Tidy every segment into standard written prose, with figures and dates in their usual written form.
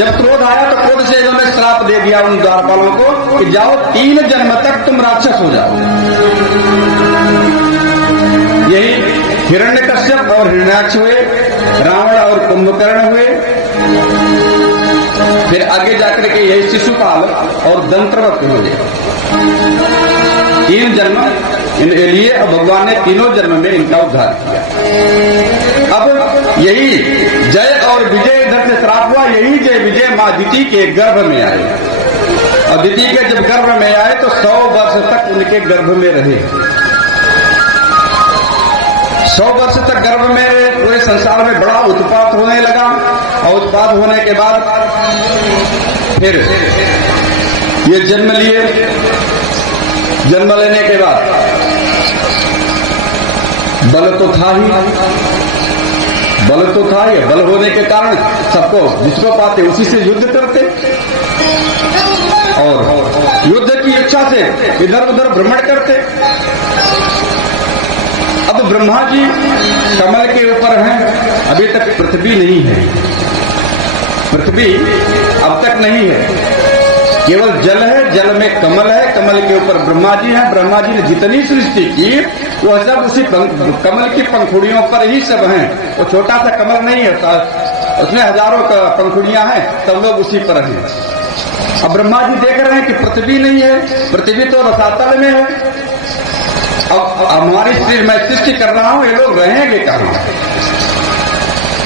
जब क्रोध आया तो क्रोध से इन्होंने श्राप दे दिया उन द्वारपालों को कि जाओ 3 जन्म तक तुम राक्षस हो जाओ। यही हिरण्यकश्यप और हिरण्याक्ष हुए, रावण और कुंभकर्ण हुए, फिर आगे जाकर के यही शिशुपाल और दंत्रवत हुए। 3 जन्म इनके लिए अब भगवान ने तीनों जन्म में इनका उद्धार किया। अब यही जय और विजय इधर से श्राप हुआ, यही जय विजय मां दिति के गर्भ में आए। और दिति के जब गर्भ में आए तो 100 वर्ष तक उनके गर्भ में रहे। 100 वर्ष तक गर्भ में रहे। पूरे संसार में बड़ा उत्पात होने लगा और उत्पात होने के बाद फिर ये जन्म लिए। जन्म लेने के बाद बल तो था ही, बल तो था ही। बल होने के कारण सबको जिसको पाते उसी से युद्ध करते और युद्ध की इच्छा से इधर उधर भ्रमण करते। अब ब्रह्मा जी कमल के ऊपर हैं, अभी तक पृथ्वी नहीं है। पृथ्वी अब तक नहीं है, केवल जल है, जल में कमल है, कमल के ऊपर ब्रह्मा जी हैं। ब्रह्मा जी ने जितनी सृष्टि की वो सब उसी कमल की पंखुड़ियों पर ही सब हैं। वो छोटा सा कमल नहीं है, उसमें हजारों पंखुड़ियां हैं, सब लोग उसी पर हैं। अब ब्रह्मा जी देख रहे हैं कि पृथ्वी नहीं है, पृथ्वी तो रसातल में है। अब हमारी मैं सृष्टि कर रहा हूं, ये लोग रहेंगे कहां?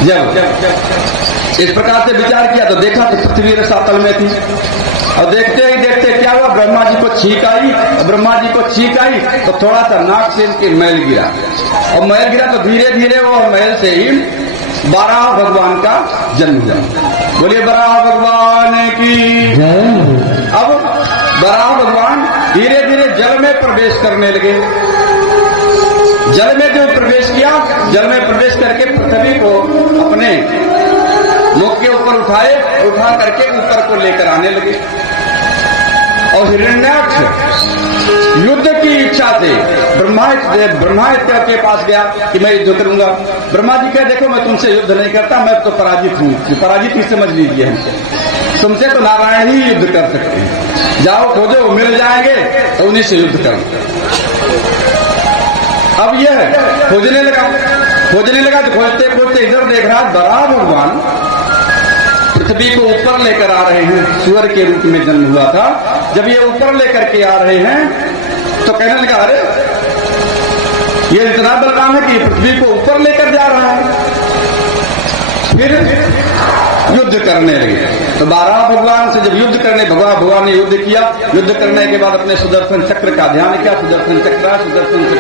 जब इस प्रकार से विचार किया तो देखा कि पृथ्वी रसातल में थी। और देखते ही देखते क्या हुआ, ब्रह्मा जी को छींक आई। ब्रह्मा जी को छींक आई तो थोड़ा सा नाक से इनके मैल गिरा, और मैल गिरा तो धीरे धीरे वो मैल से ही बारह भगवान का जन्म हुआ। बोलिए बराह भगवान की। अब बराह भगवान धीरे धीरे जल में प्रवेश करने लगे। जल में जो प्रवेश किया, जल में प्रवेश करके पृथ्वी को अपने मुख के ऊपर उठाए, उठा करके ऊपर को लेकर आने लगे। और हिरण्याक्ष युद्ध की इच्छा से ब्रह्मा के पास गया कि मैं युद्ध करूंगा। ब्रह्मा जी कहे देखो मैं तुमसे युद्ध नहीं करता, मैं तो पराजित हूं। पराजित ही समझ लीजिए हमसे, तुमसे तो नारायण ही युद्ध कर सकते हैं। जाओ खोजो, मिल जाएंगे तो उन्हीं से युद्ध करो। अब यह खोजने लगा तो खोजते खोजते इधर देख रहा बराह भगवान पृथ्वी को ऊपर लेकर आ रहे हैं। सूअर के रूप में जन्म हुआ था। जब ये ऊपर लेकर के आ रहे हैं तो कहने लगा अरे ये इतना बलराम है कि पृथ्वी को ऊपर लेकर जा रहा है। फिर युद्ध करने लगे। तो बारह भगवान से जब युद्ध करने भगवान ने युद्ध किया। युद्ध करने के बाद अपने सुदर्शन चक्र का ध्यान किया। सुदर्शन चक्र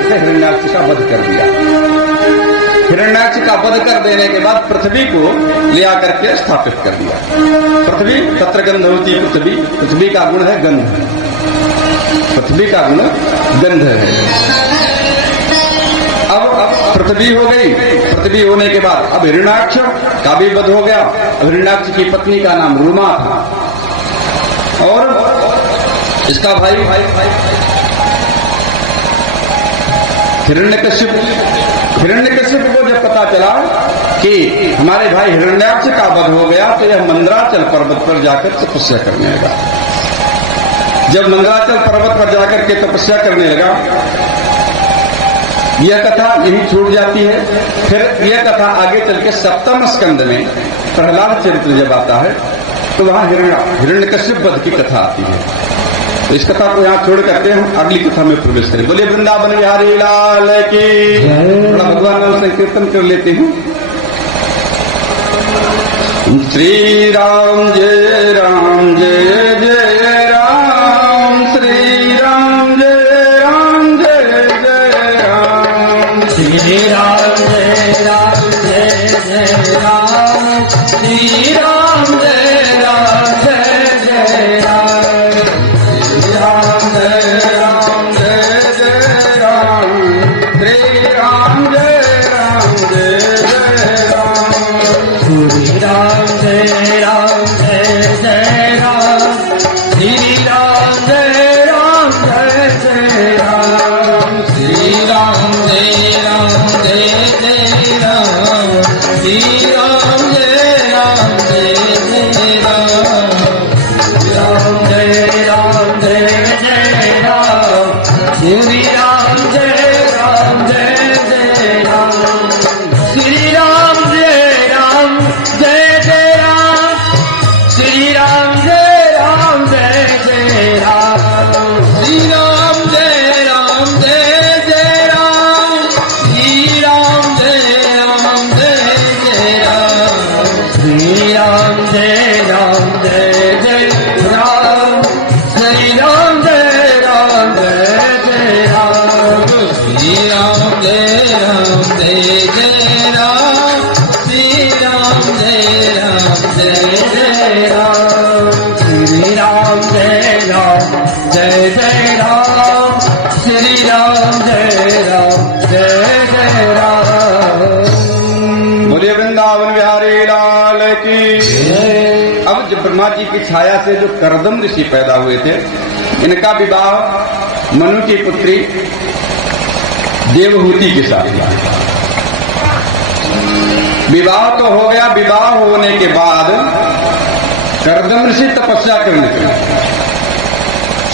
से हिरण्याक्ष का वध कर दिया। हिरण्याक्ष का वध कर देने के बाद पृथ्वी को ले आकर के स्थापित कर दिया। पृथ्वी तत्र गंध होती पृथ्वी, पृथ्वी का गुण है गंध, पृथ्वी का गुण गंध है। अब पृथ्वी हो गई। पृथ्वी होने के बाद अब हिरण्याक्ष का भी वध हो गया। हिरण्याक्ष की पत्नी का नाम रूमा था और इसका भाई हिरण्यकश्यप को जब पता चला कि हमारे भाई हिरण्याक्ष का वध हो गया तो यह मंदराचल पर्वत पर जाकर तपस्या करने लगा। जब मंदराचल पर्वत पर जाकर के तपस्या करने लगा, यह कथा यही छूट जाती है। फिर यह कथा आगे चल के 7वें स्कंद में प्रहलाद चरित्र जब आता है तो वहां हिरण्यकश्यप वध की कथा आती है। तो इस कथा को यहाँ छोड़ करके हम अगली कथा में प्रवेश करें। बोलिए वृंदावन बिहारी लाल की। थोड़ा भगवान नाम संकीर्तन कर लेते हैं। श्री राम जय राम जय जय राम, श्री राम जय राम जय जय राम, श्री राम जय राम जय जय राम, श्री राम जय राम जय जय राम, श्री राम जय राम जय जय राम, श्री राम जय राम जय जय राम, श्री राम जय राम जय जय राम, श्री राम जय राम जय जय राम, श्री राम जय राम जय जय राम, श्री राम जय राम जय जय राम जय राम श्री राम जय राम जय जय राम श्री राम जय राम। बोलिए वृंदावन बिहारी लाल की। अब जब ब्रह्मा जी की छाया से जो करदम ऋषि पैदा हुए थे, इनका विवाह मनु की पुत्री देवहूति के साथ हुआ। विवाह तो हो गया, विवाह होने के बाद करदम ऋषि तपस्या करने लगे,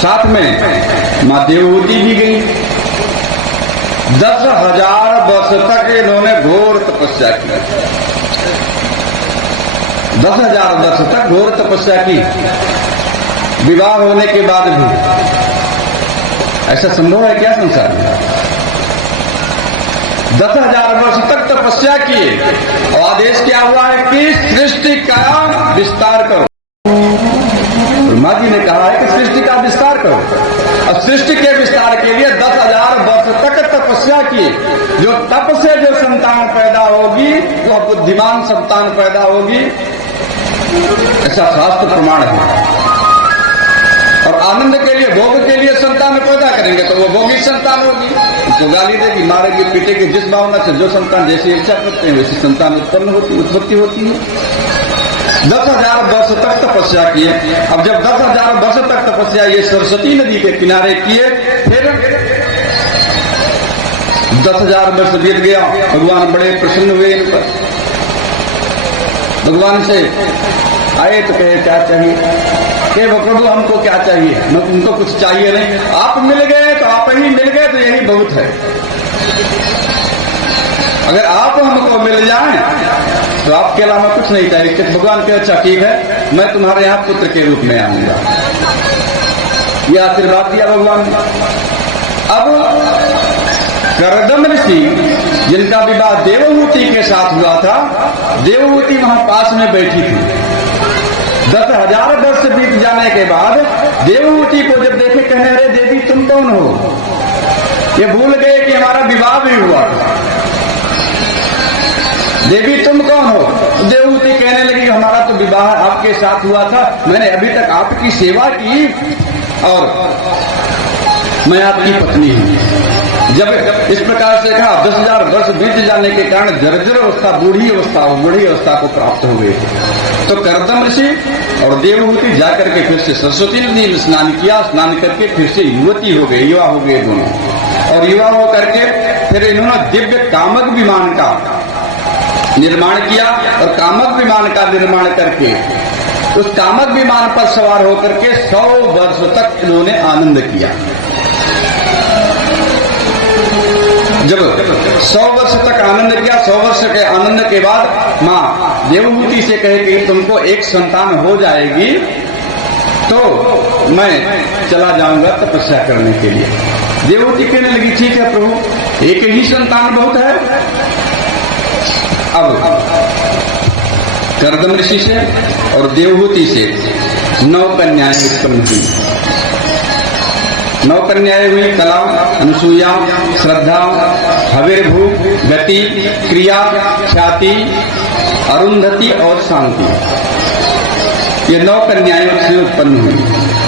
साथ में मां देवहूति भी गई। 10,000 वर्ष तक इन्होंने घोर तपस्या की। 10,000 वर्ष तक घोर तपस्या की। विवाह होने के बाद भी ऐसा संभव है क्या संसार में? 10,000 वर्ष तक तपस्या किए और आदेश क्या हुआ है कि सृष्टि का विस्तार करो। ब्रह्मा जी ने कहा है कि सृष्टि का विस्तार करो, और सृष्टि के विस्तार के लिए 10,000 वर्ष तक तपस्या की। जो तप से जो संतान पैदा होगी वह बुद्धिमान संतान पैदा होगी, ऐसा शास्त्र प्रमाण है। और आनंद के लिए, भोग के लिए संतान पैदा करेंगे तो वो भोगी संतान होगी। तो गाली देगी, मारेगी, पीटेगी, जिस भावना से जो संतान जैसी इच्छा करते हैं वैसी संतान उत्पत्ति होती है। 10,000 वर्ष तक तपस्या किए। अब जब 10,000 वर्ष तक तपस्या ये सरस्वती नदी के किनारे किए, फिर 10,000 वर्ष बीत गया। भगवान बड़े प्रसन्न हुए इन पर। भगवान से आए तो कहे क्या चाहिए? कि प्रभु हमको क्या चाहिए? उनको कुछ चाहिए नहीं, आप मिल गए तो आप ही मिल गए तो यही बहुत है। अगर आप हमको मिल जाएं तो आपके अलावा कुछ नहीं चाहिए। भगवान के अच्छा ठीक है, मैं तुम्हारे यहाँ पुत्र के रूप में आऊंगा। यह आशीर्वाद दिया भगवान ने। अब करदम ऋषि जिनका विवाह देवहूति के साथ हुआ था, देवहूति वहां पास में बैठी थी। 10,000 वर्ष बीत जाने के बाद देवहूति को जब देखे, कहने अरे देवी तुम कौन हो? ये भूल गए कि हमारा विवाह भी हुआ। देवी तुम कौन हो? देवहूति कहने लगी हमारा तो विवाह आपके साथ हुआ था, मैंने अभी तक आपकी सेवा की और मैं आपकी पत्नी हूं। जब इस प्रकार से कहा, 10,000 वर्ष बीत जाने के कारण जर्जर अवस्था, बूढ़ी अवस्था को प्राप्त हो गई। तो करदम ऋषि और देवहूति जाकर के फिर से सरस्वती नदी में स्नान किया। स्नान करके फिर से युवती हो गए, युवा हो गए दोनों। और युवा हो करके फिर इन्होंने दिव्य कामक विमान का निर्माण किया। और कामक विमान का निर्माण करके उस कामक विमान पर सवार होकर के 100 वर्ष तक इन्होंने आनंद किया। जब 100 वर्ष तक आनंद किया, 100 वर्ष के आनंद के बाद मां देवहूति से कहे कि तुमको एक संतान हो जाएगी तो मैं चला जाऊंगा तपस्या करने के लिए। देवहूति कहने लगी ठीक है प्रभु, एक ही संतान बहुत है। अब करदम ऋषि से और देवहूति से 9 कन्याएं उत्पन्न हुई। 9 कन्याएं हुई, कला, अनुसूया, श्रद्धा, हविर्भू, गति, क्रिया, ख्याति, अरुंधति और शांति। ये 9 कन्याएं से उत्पन्न हुई।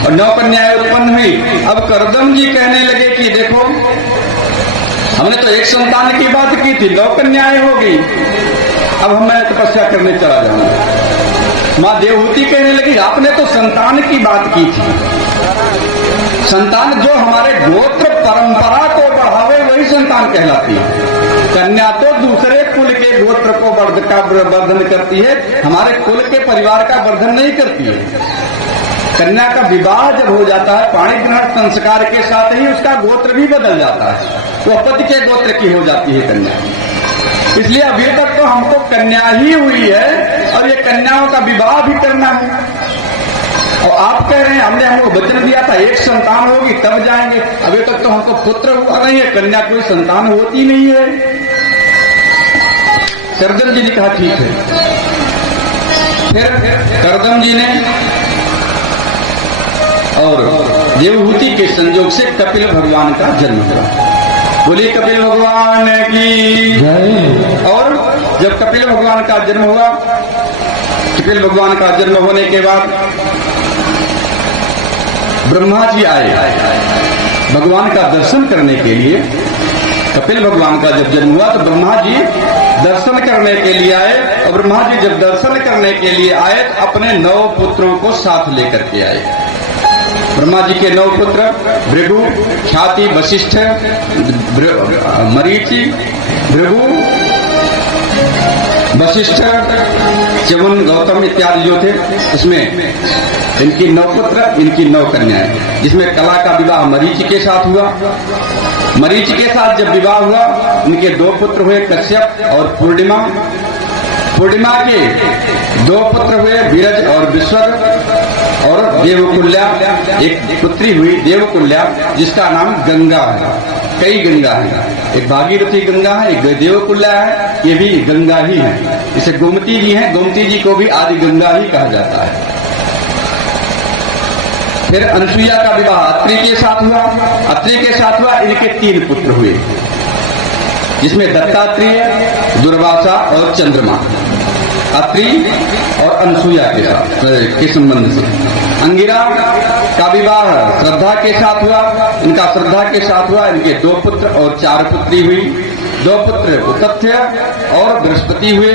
और 9 कन्याएं उत्पन्न हुई। अब करदम जी कहने लगे कि देखो, हमने तो एक संतान की बात की थी, 9 कन्याएं हो गई, अब मैं तपस्या करने चला जाऊंगा। मां देवहूति कहने लगी आपने तो संतान की बात की थी। संतान जो हमारे गोत्र परंपरा को बढ़ावे वही संतान कहलाती है। कन्या तो दूसरे कुल के गोत्र को वर्धन करती है, हमारे कुल के परिवार का वर्धन नहीं करती है। कन्या का विवाह जब हो जाता है पाणी ग्रहण संस्कार के साथ ही उसका गोत्र भी बदल जाता है, वो पति के गोत्र की हो जाती है कन्या। इसलिए अभी तक तो हमको कन्या ही हुई है और ये कन्याओं का विवाह भी करना है। और आप कह रहे हैं हमको वचन दिया था एक संतान होगी तब जाएंगे, अभी तक तो हमको पुत्र हुआ नहीं है, कन्या कोई संतान होती नहीं है। करदम जी ने कहा ठीक है। फिर करदम जी ने और देवहूति के संयोग से कपिल भगवान का जन्म हुआ। बोलिए कपिल भगवान की जय। और जब कपिल भगवान का जन्म हुआ कपिल भगवान का जन्म होने के बाद ब्रह्मा जी आए भगवान का दर्शन करने के लिए। कपिल भगवान का जब जन्म हुआ तो ब्रह्मा जी दर्शन करने के लिए आए, और ब्रह्मा जी जब दर्शन करने के लिए आए तो अपने 9 पुत्रों को साथ लेकर के आए। ब्रह्मा जी के 9 पुत्र भृगु, ख्याति, वशिष्ठ, मरीचि, भृगु, वशिष्ठ, च्यवन, गौतम इत्यादि जो थे, उसमें इनकी 9 पुत्र, इनकी 9 कन्याएं, जिसमें कला का विवाह मरीचि के साथ हुआ। मरीचि के साथ जब विवाह हुआ, इनके 2 पुत्र हुए, कश्यप और पूर्णिमा। पूर्णिमा के 2 पुत्र हुए, विरज और विश्वक, और देवकुल्या, एक पुत्री हुई देवकुल्या, जिसका नाम गंगा है। कई गंगा है, एक भागीरथी गंगा है, एक देवकुल्या है, ये भी गंगा ही है। इसे गोमती जी हैं, गोमती जी को भी आदि गंगा ही कहा जाता है। फिर अनसुईया का विवाह अत्रि के साथ हुआ। अत्रि के साथ हुआ, इनके 3 पुत्र हुए, जिसमें दत्तात्रेय, दुर्वासा और चंद्रमा। अत्रि और अनसुईया के साथ के संबंध से। अंगिरा का विवाह श्रद्धा के साथ हुआ, इनका श्रद्धा के साथ हुआ, इनके 2 पुत्र और 4 पुत्री हुई। 2 पुत्र उतथ्य और बृहस्पति हुए।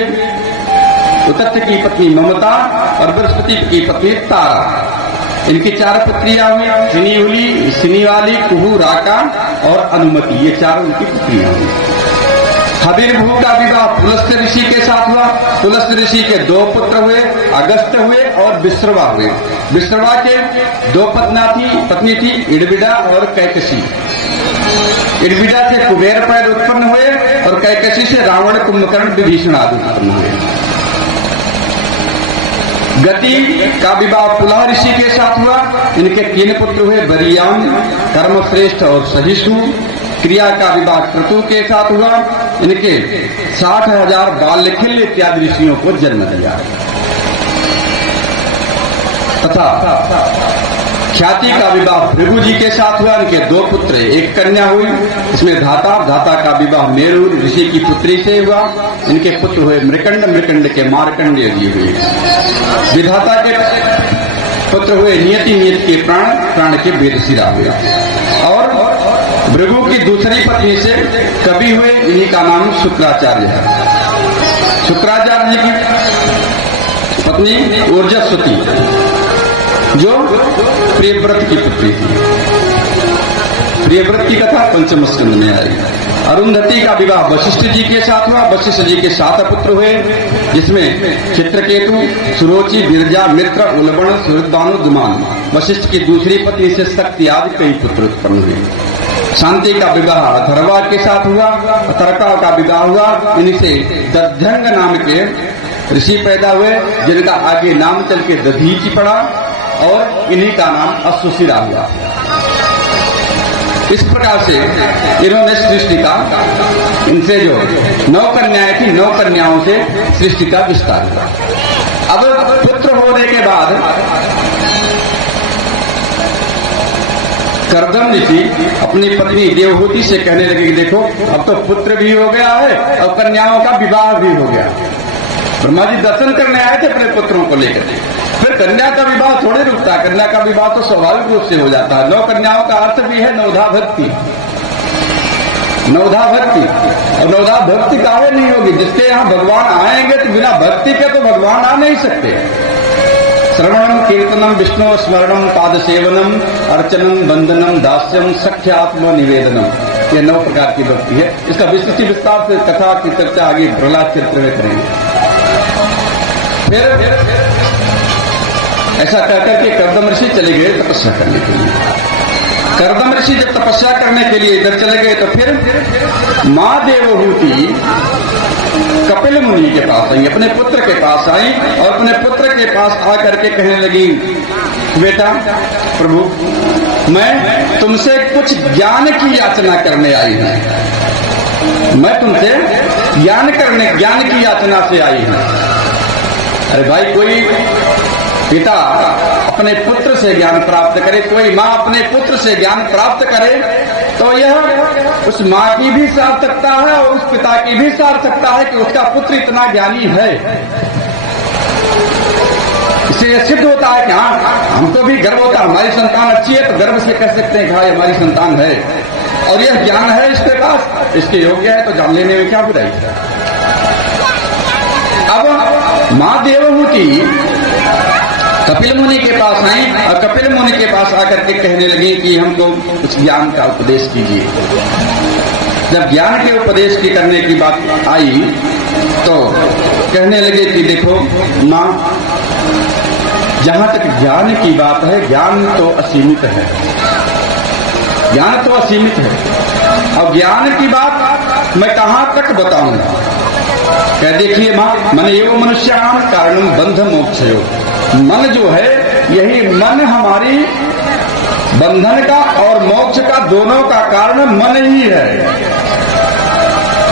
उतथ्य की पत्नी ममता और बृहस्पति की पत्नी तारा। इनकी 4 पुत्रियां हुई, सिनीहुली, सिनीवाली, कुहू, राका और अनुमति, ये 4 उनकी पुत्रियां हुई। हबीरभू का विवाह पुलस्त्य ऋषि के साथ हुआ। पुलस्त्य ऋषि के 2 पुत्र हुए, अगस्त हुए और विश्रवा हुए। विश्रवा के 2 पत्नी थी, इडबिडा और कैकसी। इडबिडा से कुबेर पैद उत्पन्न हुए और कैकसी से रावण, कुंभकर्ण, विभीषण आदि उत्पन्न हुए। गति का विवाह पुलह ऋषि के साथ हुआ। इनके 3 पुत्र हुए, बरियान, कर्मश्रेष्ठ और सहिष्णु। क्रिया का विवाह क्रतु के साथ हुआ। इनके 60,000 बाल्यखिल्य इत्यादि ऋषियों को जन्म दिया। तथा ख्याति का विवाह भृगु जी के साथ हुआ। इनके 2 पुत्र, 1 कन्या हुई। इसमें धाता का विवाह मेरु ऋषि की पुत्री से हुआ। इनके पुत्र हुए मृकंड, मृकंड के मार्कंडेय जी हुए। विधाता के पुत्र हुए नियति, नियति के प्राण, प्राण के वेदशिरा हुए। और भृगु की दूसरी पत्नी से कवि हुए, इन्हीं का नाम शुक्राचार्य है। शुक्राचार्य जी की पत्नी ऊर्जस्वती, जो प्रियव्रत की पुत्री थी। प्रियव्रत की कथा पंचम स्कंद में आई। अरुंधति का विवाह वशिष्ठ जी के साथ हुआ। वशिष्ठ जी के 7 पुत्र हुए, जिसमें चित्रकेतु, सुरोचि, बिरजा, मित्र, उलबण, सुहृदभानु, दुमान। वशिष्ठ की दूसरी पत्नी से शक्ति आदि कई पुत्र उत्पन्न हुए। शांति का विवाह अथर्वा के साथ हुआ। अथर्का का विवाह हुआ, इनसे दध्यंग नाम के ऋषि पैदा हुए, जिनका आगे नाम चल के दधीचि पड़ा, और इन्हीं का नाम अश्वशिरा हुआ। इस प्रकार से इन्होंने सृष्टि का, इनसे जो 9 कन्याएं थी, 9 कन्याओं से सृष्टि का विस्तार हुआ। अब पुत्र होने के बाद कर्दम ऋषि अपनी पत्नी देवहूति से कहने लगे कि देखो, अब तो पुत्र भी हो गया है और कन्याओं का विवाह भी हो गया। ब्रह्मा जी दर्शन करने आए थे अपने पुत्रों को लेकर। फिर कन्या का विवाह थोड़े रुकता है, कन्या का विवाह तो स्वाभाविक रूप से हो जाता है। 9 कन्याओं का अर्थ भी है नवधा भक्ति। नवधा भक्ति, और नवधा भक्ति काहे नहीं होगी? जिसके यहाँ भगवान आएंगे तो बिना भक्ति के तो भगवान आ नहीं सकते। श्रवणम, कीर्तनम, विष्णु स्मरणम, पाद सेवनम, अर्चनम, वंदनम, दास्यम, सख्यात्म निवेदनम, ये 9 प्रकार की भक्ति है। इसका विस्तार से कथा की चर्चा आगे प्रहलाद चरित्र में करेंगे। फिर ऐसा कहकर के कर्दम ऋषि चले गए तपस्या करने के लिए। कर्दम ऋषि जब तपस्या करने के लिए इधर चले गए तो फिर मां देवहूति कपिल मुनि के पास आई, अपने पुत्र के पास आई और अपने पुत्र के पास आकर के कहने लगी, बेटा प्रभु, मैं तुमसे कुछ ज्ञान की याचना करने आई हूं। मैं तुमसे ज्ञान की याचना से आई हूं। अरे भाई, कोई पिता अपने पुत्र से ज्ञान प्राप्त करे, कोई माँ अपने पुत्र से ज्ञान प्राप्त करे, तो यह उस माँ की भी सार्थकता है और उस पिता की भी सार्थकता है कि उसका पुत्र इतना ज्ञानी है। इससे यह सिद्ध होता है कि हाँ, हमको भी गर्व होता है, हमारी संतान अच्छी है तो गर्व से कह सकते हैं कि हाँ हमारी संतान है, और यह ज्ञान है इसके पास, इसके योग्य है, तो जान लेने में क्या बुराई है। अब मां देवहूति कपिल मुनि के पास आई और कपिल मुनि के पास आकर के कहने लगी कि हमको कुछ ज्ञान का उपदेश कीजिए। जब ज्ञान के उपदेश की करने की बात आई तो कहने लगे कि देखो मां, जहां तक ज्ञान की बात है, ज्ञान तो असीमित है, ज्ञान तो असीमित है। अब ज्ञान की बात मैं कहां तक बताऊंगा? क्या देखिए मां, मन एवं मनुष्याणाम कारणम बंध मोक्षयो। मन जो है, यही मन हमारी बंधन का और मोक्ष का दोनों का कारण मन ही है।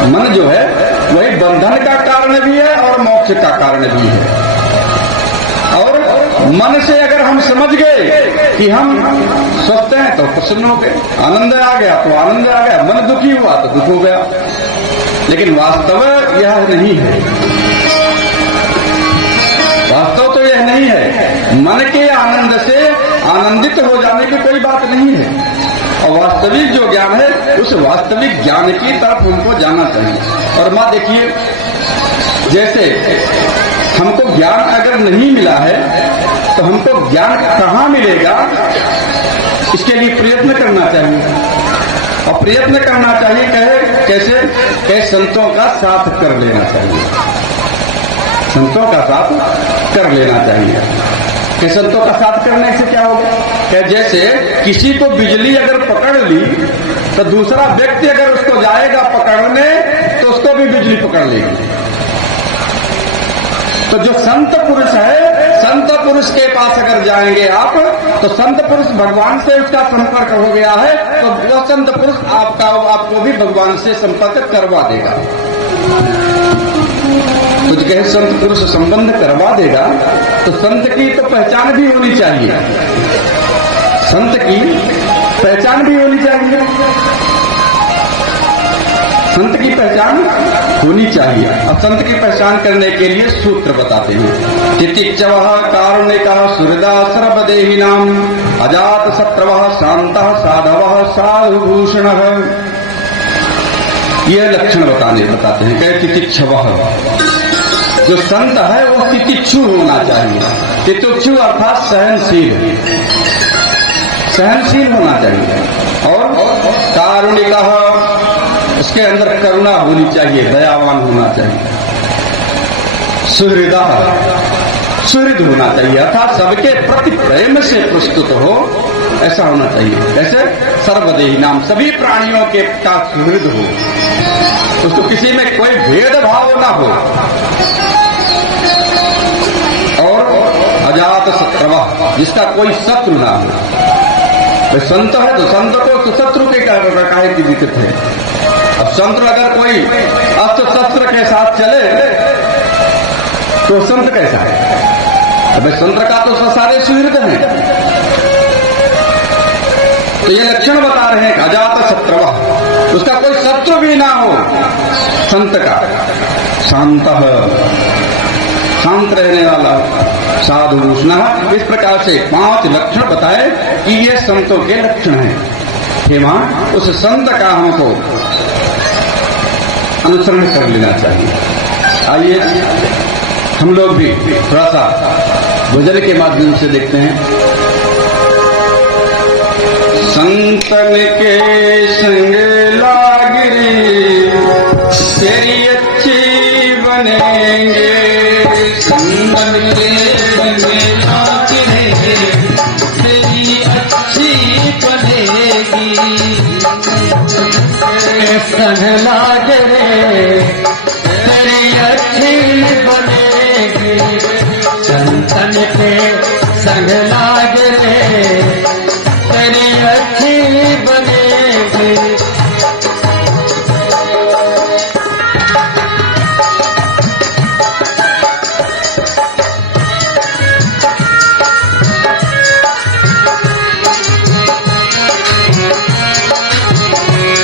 मन जो है वही बंधन का कारण भी है और मोक्ष का कारण भी है। और मन से अगर हम समझ गए कि हम स्वस्थ हैं तो प्रसन्न हो गए, आनंद आ गया तो आनंद आ गया, मन दुखी हुआ तो दुख हो गया। लेकिन वास्तव यह नहीं है, वास्तव तो यह नहीं है। मन के आनंद से आनंदित हो जाने की कोई बात नहीं है, और वास्तविक जो ज्ञान है उस वास्तविक ज्ञान की तरफ हमको जाना चाहिए। और मां देखिए, जैसे हमको ज्ञान अगर नहीं मिला है तो हमको ज्ञान कहाँ मिलेगा, इसके लिए प्रयत्न करना चाहिए। और प्रयत्न करना चाहिए कैसे? संतों का साथ कर लेना चाहिए, संतों का साथ कर लेना चाहिए। कि संतों का साथ करने से क्या होगा? कि जैसे किसी को बिजली अगर पकड़ ली तो दूसरा व्यक्ति अगर उसको जाएगा पकड़ने तो उसको भी बिजली पकड़ लेगी। तो जो संत पुरुष है, संत पुरुष के पास अगर जाएंगे आप तो संत पुरुष भगवान से उसका संपर्क हो गया है, तो वह संत पुरुष आपको भी भगवान से संपर्क करवा देगा। तो कहे संत पुरुष संबंध करवा देगा, तो संत की तो पहचान भी होनी चाहिए, संत की पहचान भी होनी चाहिए, संत की पहचान होनी चाहिए। अब संत की पहचान करने के लिए सूत्र बताते हैं। तितिक्षवः कारुणिकः सुहृदा सर्वदेहिनां अजात शत्रवः शान्तः साधवः साधुभूषणः। यह लक्षण बताते हैं। कहे तितिक्षवः, जो संत है वो तितिक्षु होना चाहिए। तितिक्षु अर्थात सहनशील, सहनशील होना चाहिए। और कारुणिकः, उसके अंदर करुणा होनी चाहिए, दयावान होना चाहिए। सुहृदा, सुहृद होना चाहिए, अर्थात सबके प्रति प्रेम से प्रस्तुत हो, ऐसा होना चाहिए। ऐसे सर्वदेही नाम, सभी प्राणियों के का सुहृद हो, उसको किसी में कोई भेदभाव ना हो। और अजात शत्रवः, जिसका कोई शत्रु ना हो। तो संत है तो संत को तो शत्रु के काहे की दिक्कत है? अब संत अगर कोई अस्त्र शस्त्र के साथ चले तो संत कैसा है? अब संत का तो सारे सुहृद हैं। तो ये लक्षण बता रहे हैं अजात शत्रवः, उसका कोई शत्रु भी ना हो संत का। शांत, शांत रहने वाला, साधु भूषणः। इस प्रकार से 5 लक्षण बताए कि ये संतों के लक्षण हैं। हे मां, उस संत का हमको अनुसरण कर लेना चाहिए। आइए हम लोग भी थोड़ा सा भजन के माध्यम से देखते हैं। संतन के संग लागरी तेरी अच्छी बनेंगे, संतन के संग लागरी तेरी अच्छी बनेगी। संग लागरे तेरी अच्छी बनेगी, संतन के संग लागरे तेरी अच्छी बनेगी।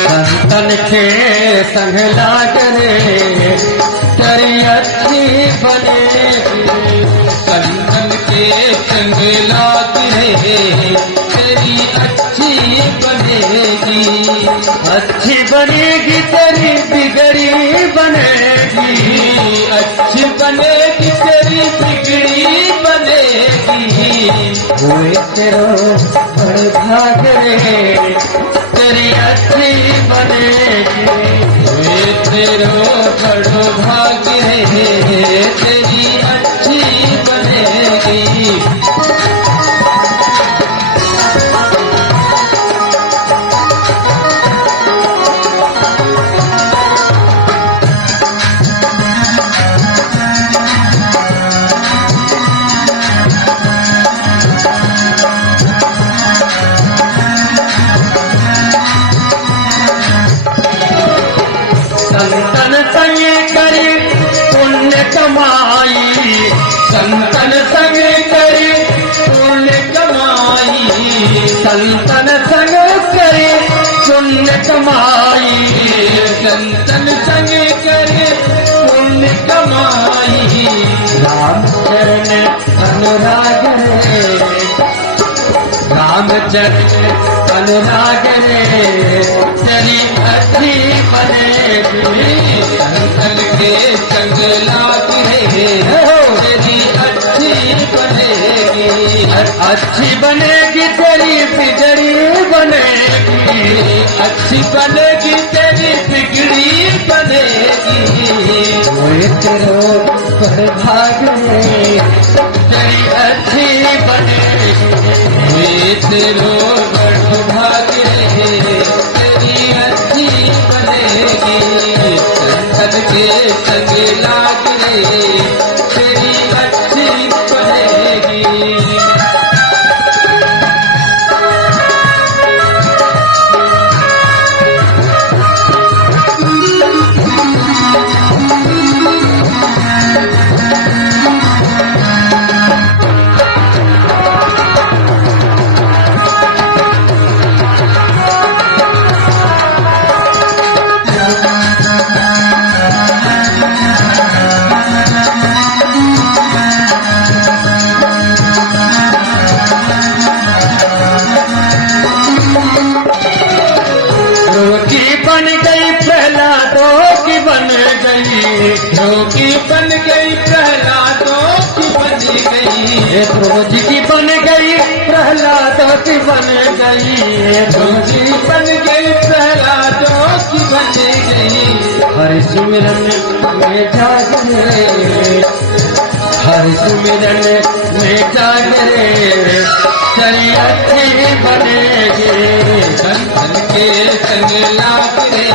संतन के संग लागरे तेरी अच्छी बनेगी, संतन के हुए तेरो बड़ भाग रे तेरी अच्छी बनेगी हुए तेरो बड़ भाग रे तेरी अच्छी बनेगी संतन संग करी पुण्य कमाई संतन संग करी पुण्य कमाई संतन संग करी पुण्य कमाई संतन संग करी पुण्य कमाई राम चरण अनुराग रे राम चरण अनुराग रे तेरी अच्छी बनेगी संतन के संग लाग रे तेरी अच्छी बनेगी अच्छी बनेगी तेरी बिगड़ी बनेगी अच्छी बनेगी तेरी बिगड़ी बनेगी वो तेरो पर भाग रे तेरी अच्छी बनेगी वे तेरो बड़ भाग रे तेरी अच्छी बनेगी संतन के संग लाग रे तेरी अच्छी बनेगी बन गई प्रहलादों की बन गई रोगी बन गई प्रहलादों की बन गई रोजी की बन गई प्रहलादों की बन गई रोजी बन गई प्रहलादों की बन गई हर सिमरन में जाग रे हर सिमरन में जाग रे तेरी अच्छी बनेगी संतन के संग लाग रे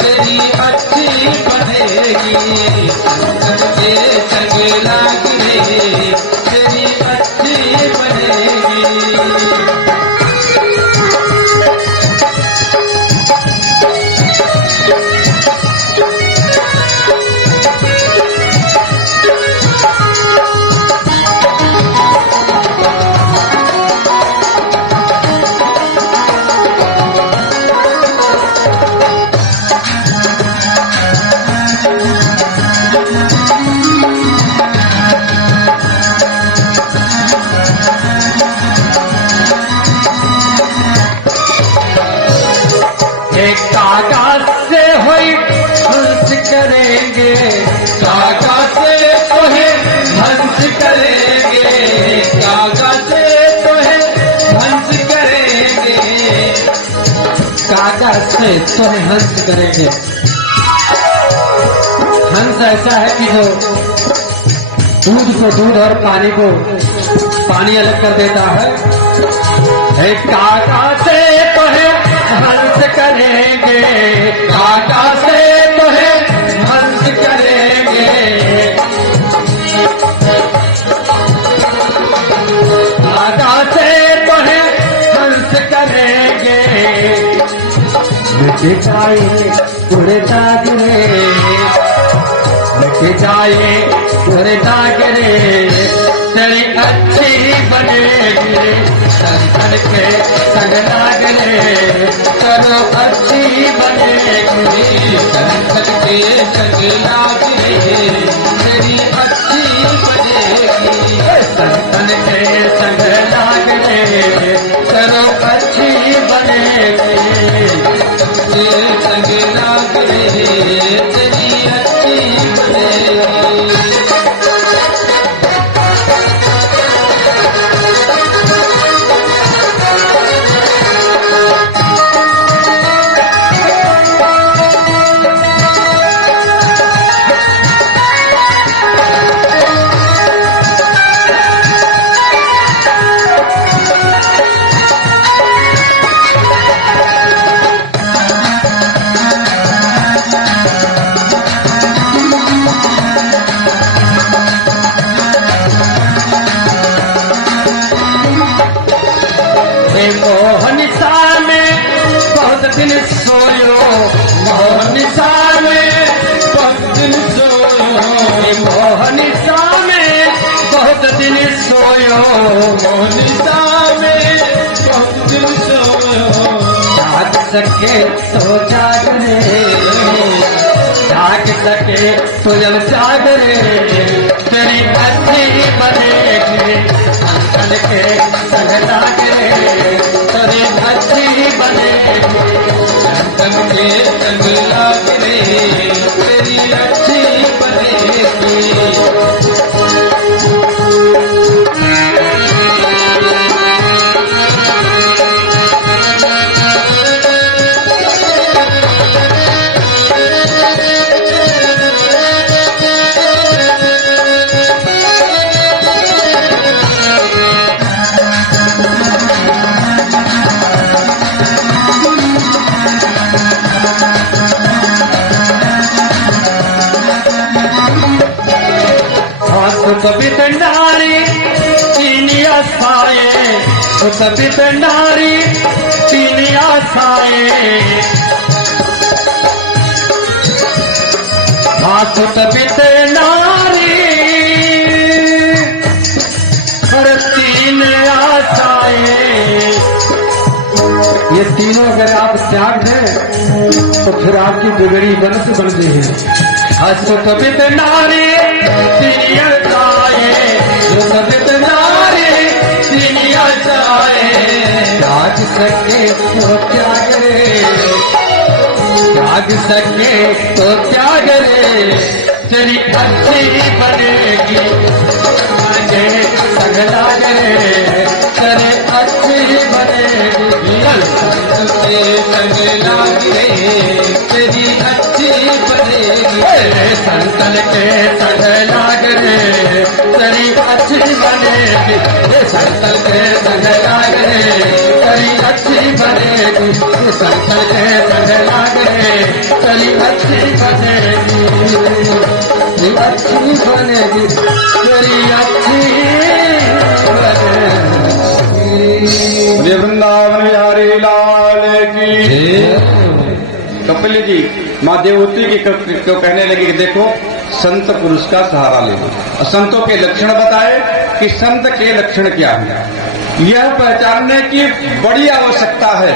तेरी अच्छी बनेगी संतन के संग लाग रे तेरी अच्छी बनेगी कागज से होई हंस करेंगे कागज से तोहे हंस करेंगे कागज से तोहे हंस करेंगे कागज से तोहे हंस करेंगे हंस ऐसा है कि जो दूध को दूध और पानी को पानी अलग कर देता है कागज से तोहे हंस करेंगे काका से तोहे हंस करेंगे काका से तोहे हंस करेंगे मिट जाए पूरे दाग रे मिट जाए पूरे दाग रे तेरी अच्छी बनेगी संतन के संग लाग रे करो अच्छी बनेगी संतन के संग लाग रे तेरी अच्छी बनेगी संतन के संग लाग रे करो अच्छी बनेगी संग लाग रे तेरी अच्छी बनेगी दिन सोयो मोहनिशा में, बहुत दिन सोयो मोहनिशा में, बहुत दिन सोयो मोहनिशा में, बहुत दिन सोयो। जाग सके तो जाग रे, जाग सके तो जब जाग रे, तेरी अच्छी बनेगी संतन के संग लाग रे, तेरी अच्छी बनेगी संतन के संग लाग रे, तेरी अच्छी बनेगी। सुतबित नारी तीन आशाएं, सुतबित नारी तीन आशाएं, हाँ सुतबित नारी हर तीन आशाएं। ये तीनों अगर आप त्याग दें तो फिर आपकी बिगड़ी बनस बन गई है। सुतबित नारी तीन आशाएं, सुतबित नारी तीन आशाएं, त्याग सके तो त्याग रे, त्याग सके तो त्याग रे, तेरी अच्छी बनेगी संग लाग रे, तेरी अच्छी बनेगी संग लाग रे, तेरी अच्छी बनेगी संतन के संग लाग रे, तेरी अच्छी बनेगी संतन के संग लाग रे, तेरी अच्छी बनेगी संतन के संग लाग रे, तेरी अच्छी बनेगी, अच्छी बनेगी, तेरी अच्छी बनेगी। वृंदावन बिहारी लाल की। कपिल जी माँ देवहूति की को कहने लगी कि देखो संत पुरुष का सहारा ले लो, और संतों के लक्षण बताए कि संत के लक्षण क्या है, यह पहचानने की बड़ी आवश्यकता है।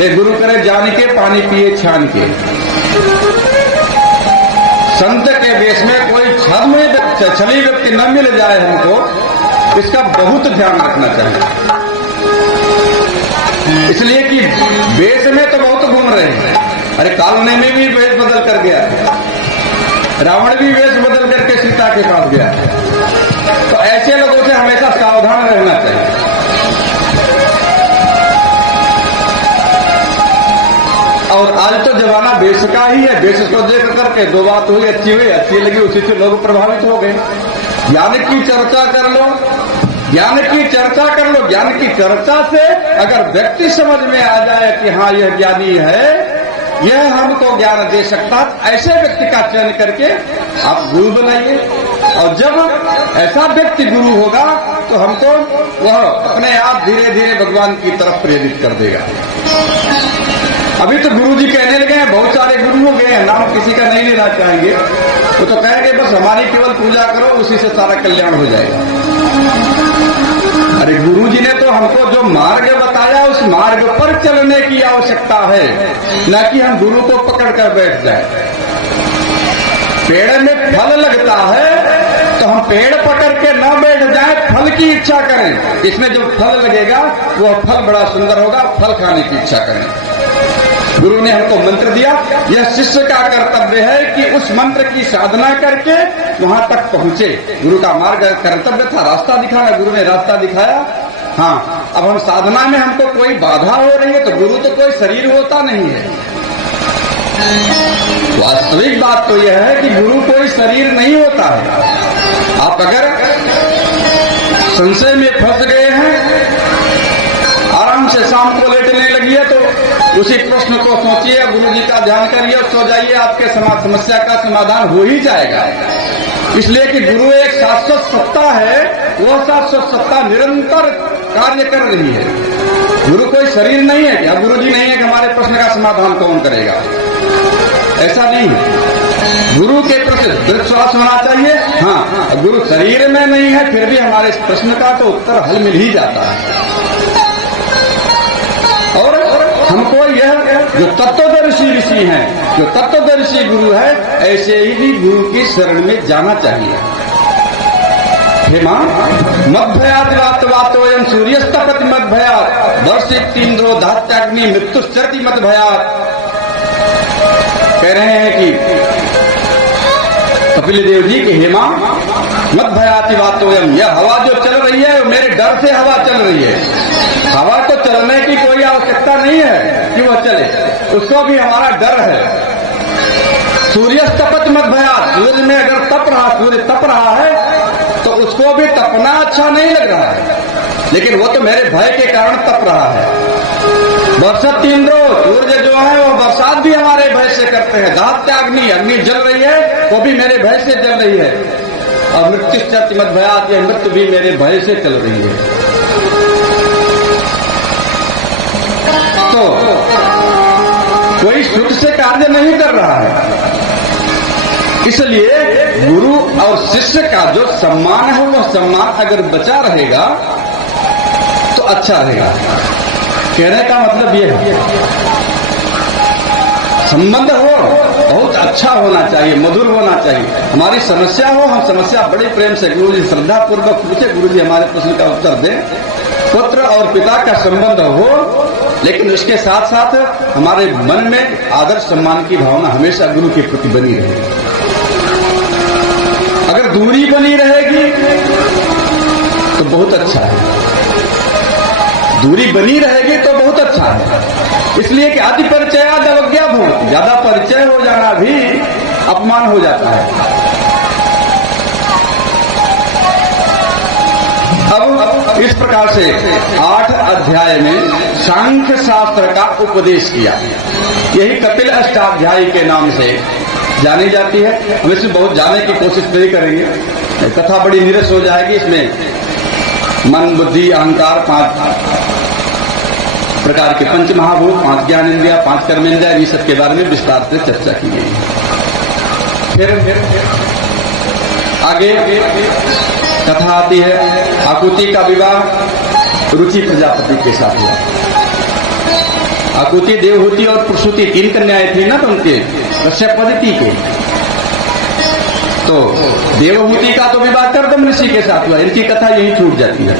ये गुरु करे जान के पानी पिए छान के। संत के वेश में कोई छली व्यक्ति न मिल जाए हमको, इसका बहुत ध्यान रखना चाहिए। इसलिए कि वेश में तो बहुत घूम रहे हैं। अरे कालने में भी वेश बदल कर गया, रावण भी वेश बदल करके सीता के पास गया। तो ऐसे लोगों से हमेशा सावधान रहना चाहिए। और आज तो जमाना वेश का ही है। वेश को देख करके दो बात हुई, अच्छी लगी, उसी से लोग प्रभावित हो गए। ज्ञान की चर्चा कर लो, ज्ञान की चर्चा कर लो। ज्ञान की चर्चा से अगर व्यक्ति समझ में आ जाए कि हाँ यह ज्ञानी है, यह हमको ज्ञान दे सकता, ऐसे व्यक्ति का चयन करके आप गुरु बनाइए। और जब ऐसा व्यक्ति गुरु होगा तो हमको वह अपने आप धीरे धीरे भगवान की तरफ प्रेरित कर देगा। अभी तो गुरु जी कहने लगे हैं, बहुत सारे गुरु हो गए हैं, नाम किसी का नहीं लेना चाहेंगे। वो तो कहेंगे बस हमारी केवल पूजा करो, उसी से सारा कल्याण हो जाएगा। अरे गुरु जी ने तो हमको जो मार्ग बताया, उस मार्ग पर चलने की आवश्यकता है, न कि हम गुरु को पकड़ कर बैठ जाए। पेड़ में फल लगता है तो हम पेड़ पकड़ के न बैठ जाए, फल की इच्छा करें। इसमें जो फल लगेगा वह फल बड़ा सुंदर होगा, फल खाने की इच्छा करें। गुरु ने हमको मंत्र दिया, यह शिष्य का कर्तव्य है कि उस मंत्र की साधना करके वहां तक पहुंचे। गुरु का मार्ग कर्तव्य था, रास्ता दिखाना, गुरु ने रास्ता दिखाया। हाँ, अब हम साधना में हमको कोई बाधा हो रही है तो गुरु तो कोई शरीर होता नहीं है। वास्तविक बात तो यह है कि गुरु कोई शरीर नहीं होता है। आप अगर संशय में फंस गए हैं, आराम से शाम को लेटने लगी है, तो उसी प्रश्न को सोचिए, गुरु जी का ध्यान करिए, सो जाइए, आपके समस्या का समाधान हो ही जाएगा। इसलिए कि गुरु एक शाश्वत सत्ता है वह शाश्वत सत्ता निरंतर कार्य कर रही है। गुरु कोई शरीर नहीं है क्या? गुरु जी नहीं है कि हमारे प्रश्न का समाधान कौन करेगा? ऐसा नहीं है। गुरु के प्रति विश्वास होना चाहिए। हाँ, गुरु शरीर में नहीं है फिर भी हमारे इस प्रश्न का तो उत्तर हल मिल ही जाता है। और हमको यह जो तत्वदर्शी ऋषि हैं, जो तत्वदर्शी गुरु है, ऐसे ही गुरु की शरण में जाना चाहिए। हेमा मद्भयात वातवातोयम सूर्यस्तपति मद्भयात वर्षितीन्द्रो धात्याग्नि मृत्युश्चरति मद्भयात। कह रहे हैं कि कपिल देव जी के हेमा मद्भयाति वातोयम, यह हवा जो चल रही है मेरे डर से हवा चल रही है। हवा तो चलने की कोई आवश्यकता नहीं है कि वह चले, उसको भी हमारा डर है। सूर्यस्तपति मद्भयात, सूर्य में अगर सूर्य तप रहा है तो उसको भी तपना अच्छा नहीं लग रहा है, लेकिन वो तो मेरे भय के कारण तप रहा है। वर्षतीन्द्रो, सूर्य जो है वो बरसात भी हमारे भय से करते हैं। दात्याग्नि, अग्नि जल रही है वो भी मेरे भय से जल रही है। और मृत्युश्चरति मद्भयात, यह मृत्यु भी मेरे भय से चल रही है। तो कोई शुद्ध से कार्य नहीं कर रहा है। इसलिए गुरु और शिष्य का जो सम्मान है वह सम्मान अगर बचा रहेगा तो अच्छा रहेगा। कहने का मतलब यह है संबंध हो बहुत अच्छा होना चाहिए, मधुर होना चाहिए। हमारी समस्या हो, हम समस्या बड़े प्रेम से गुरु जी श्रद्धा पूर्वक पूछे, गुरु जी हमारे प्रश्न का उत्तर दें। पुत्र और पिता का संबंध हो, लेकिन उसके साथ साथ हमारे मन में आदर सम्मान की भावना हमेशा गुरु के प्रति बनी रहेगी। अगर दूरी बनी रहेगी तो बहुत अच्छा है, दूरी बनी रहेगी तो बहुत अच्छा है। इसलिए कि अति परिचय अवज्ञा भूत, ज्यादा परिचय हो जाना भी अपमान हो जाता है। अब इस प्रकार से 8 अध्याय में सांख्य शास्त्र का उपदेश किया। यही कपिल अष्टाध्यायी के नाम से जानी जाती है। हम इसमें बहुत जाने की कोशिश नहीं करेंगे, कथा बड़ी नीरस हो जाएगी। इसमें मन, बुद्धि, अहंकार, 5 प्रकार के पंच महाभूत, 5 ज्ञान इंद्रिया, 5 कर्मेंद्रिया, इस सब के बारे में विस्तार से चर्चा की गई। फिर आगे कथा आती है आकुति का विवाह रुचि प्रजापति के साथ हुआ। आकुति, देवहूति और प्रसूति 3 कन्याएं थी ना तो उनके कश्यप पद्धति के। तो देवहूति का तो विवाह कर्दम ऋषि के साथ हुआ। इनकी कथा यही छूट जाती है।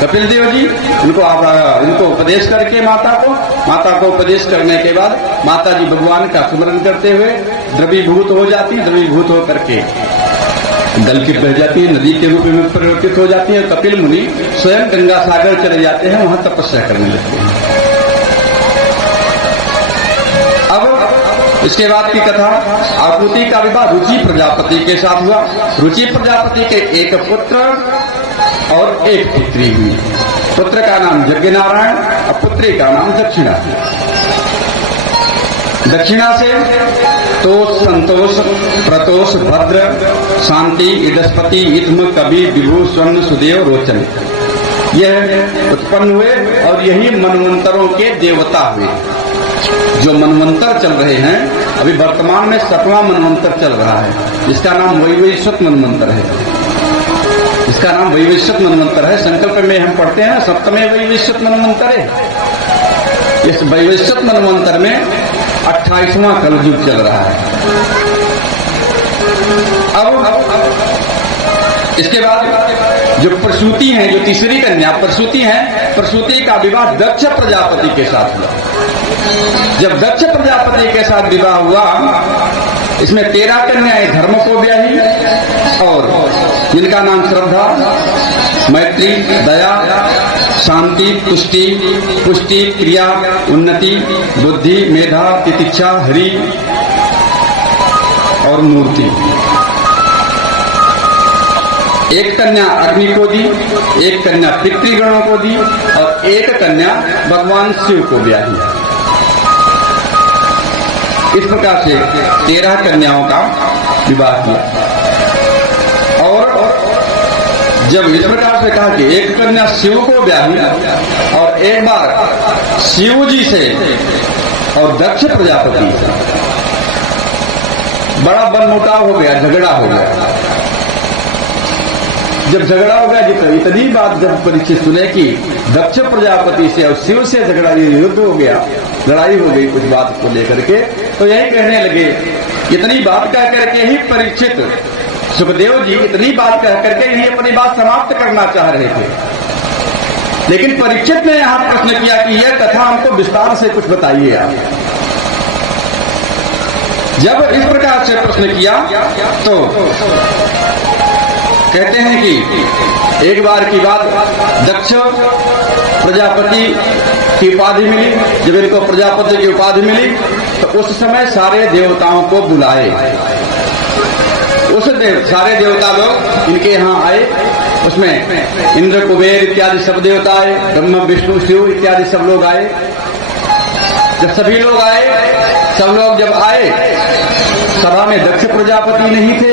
कपिल देव जी इनको उपदेश करके माता को उपदेश करने के बाद माता जी भगवान का स्मरण करते हुए द्रवीभूत हो जाती, द्रवीभूत होकर के दलकित बह जाती है, नदी के रूप में परिवर्तित हो जाती है। कपिल मुनि स्वयं गंगा सागर चले जाते हैं, वहां तपस्या करने लगते हैं। अब इसके बाद की कथा आकुति का विवाह रुचि प्रजापति के साथ हुआ। रुचि प्रजापति के एक पुत्र और एक पुत्री हुई। पुत्र का नाम यज्ञनारायण और पुत्री का नाम दक्षिणा। दक्षिणा से तोष, संतोष, प्रतोष, भद्र, शांति, इडस्पति, इत्म, कवि, विभु, स्वर्ण, सुदेव, रोचन यह उत्पन्न हुए और यही मनवंतरों के देवता हुए। जो मनवंतर चल रहे हैं अभी वर्तमान में 7वां मनवंतर चल रहा है, जिसका नाम वैवस्वत मनवंतर है। इसका नाम वैवस्वत मनवंतर है। संकल्प में हम पढ़ते हैं 7वें वैवस्वत मनवंतर है। इस वैवस्वत मनवंतर में 28वां कलयुग चल रहा है। अब इसके बाद जो प्रसूति है, जो तीसरी कन्या प्रसूति है, प्रसूति का विवाह दक्ष प्रजापति के साथ हुआ। जब दक्ष प्रजापति के साथ विवाह हुआ, इसमें 13 कन्याएं धर्म को ब्याही और जिनका नाम श्रद्धा, मैत्री, दया, शांति, तुष्टि, पुष्टि, क्रिया, उन्नति, बुद्धि, मेधा, तितिक्षा, हरि और मूर्ति। एक कन्या अग्नि को दी, एक कन्या पितृगणों को दी और एक कन्या भगवान शिव को ब्याही। इस प्रकार से 13 कन्याओं का विवाह किया। और जब इस प्रकार से कहा कि एक कन्या शिव को ब्याही और एक बार शिव जी से और दक्ष प्रजापति बड़ा बनमुटाव हो गया, झगड़ा हो गया। जब झगड़ा हो गया तो इतनी बात जब परीक्षित सुने कि दक्ष प्रजापति से और शिव से झगड़ा, युद्ध हो गया, लड़ाई हो गई कुछ बात को लेकर के, तो यही कहने लगे। इतनी बात कह करके ही परीक्षित सुखदेव जी इतनी बात कह करके ही अपनी बात समाप्त करना चाह रहे थे, लेकिन परीक्षित ने यहां प्रश्न किया कि यह कथा हमको विस्तार से कुछ बताइए आप। जब इस प्रकार से प्रश्न किया तो कहते हैं कि एक बार की बात, दक्ष प्रजापति की उपाधि मिली। जब इनको प्रजापति की उपाधि मिली तो उस समय सारे देवताओं को बुलाए। सारे देवता लोग इनके यहाँ आए। उसमें इंद्र कुबेर इत्यादि सब देवता आए, ब्रह्मा विष्णु शिव इत्यादि सब लोग आए। जब सभी लोग आए, सब लोग जब आए, सभा में दक्ष प्रजापति नहीं थे।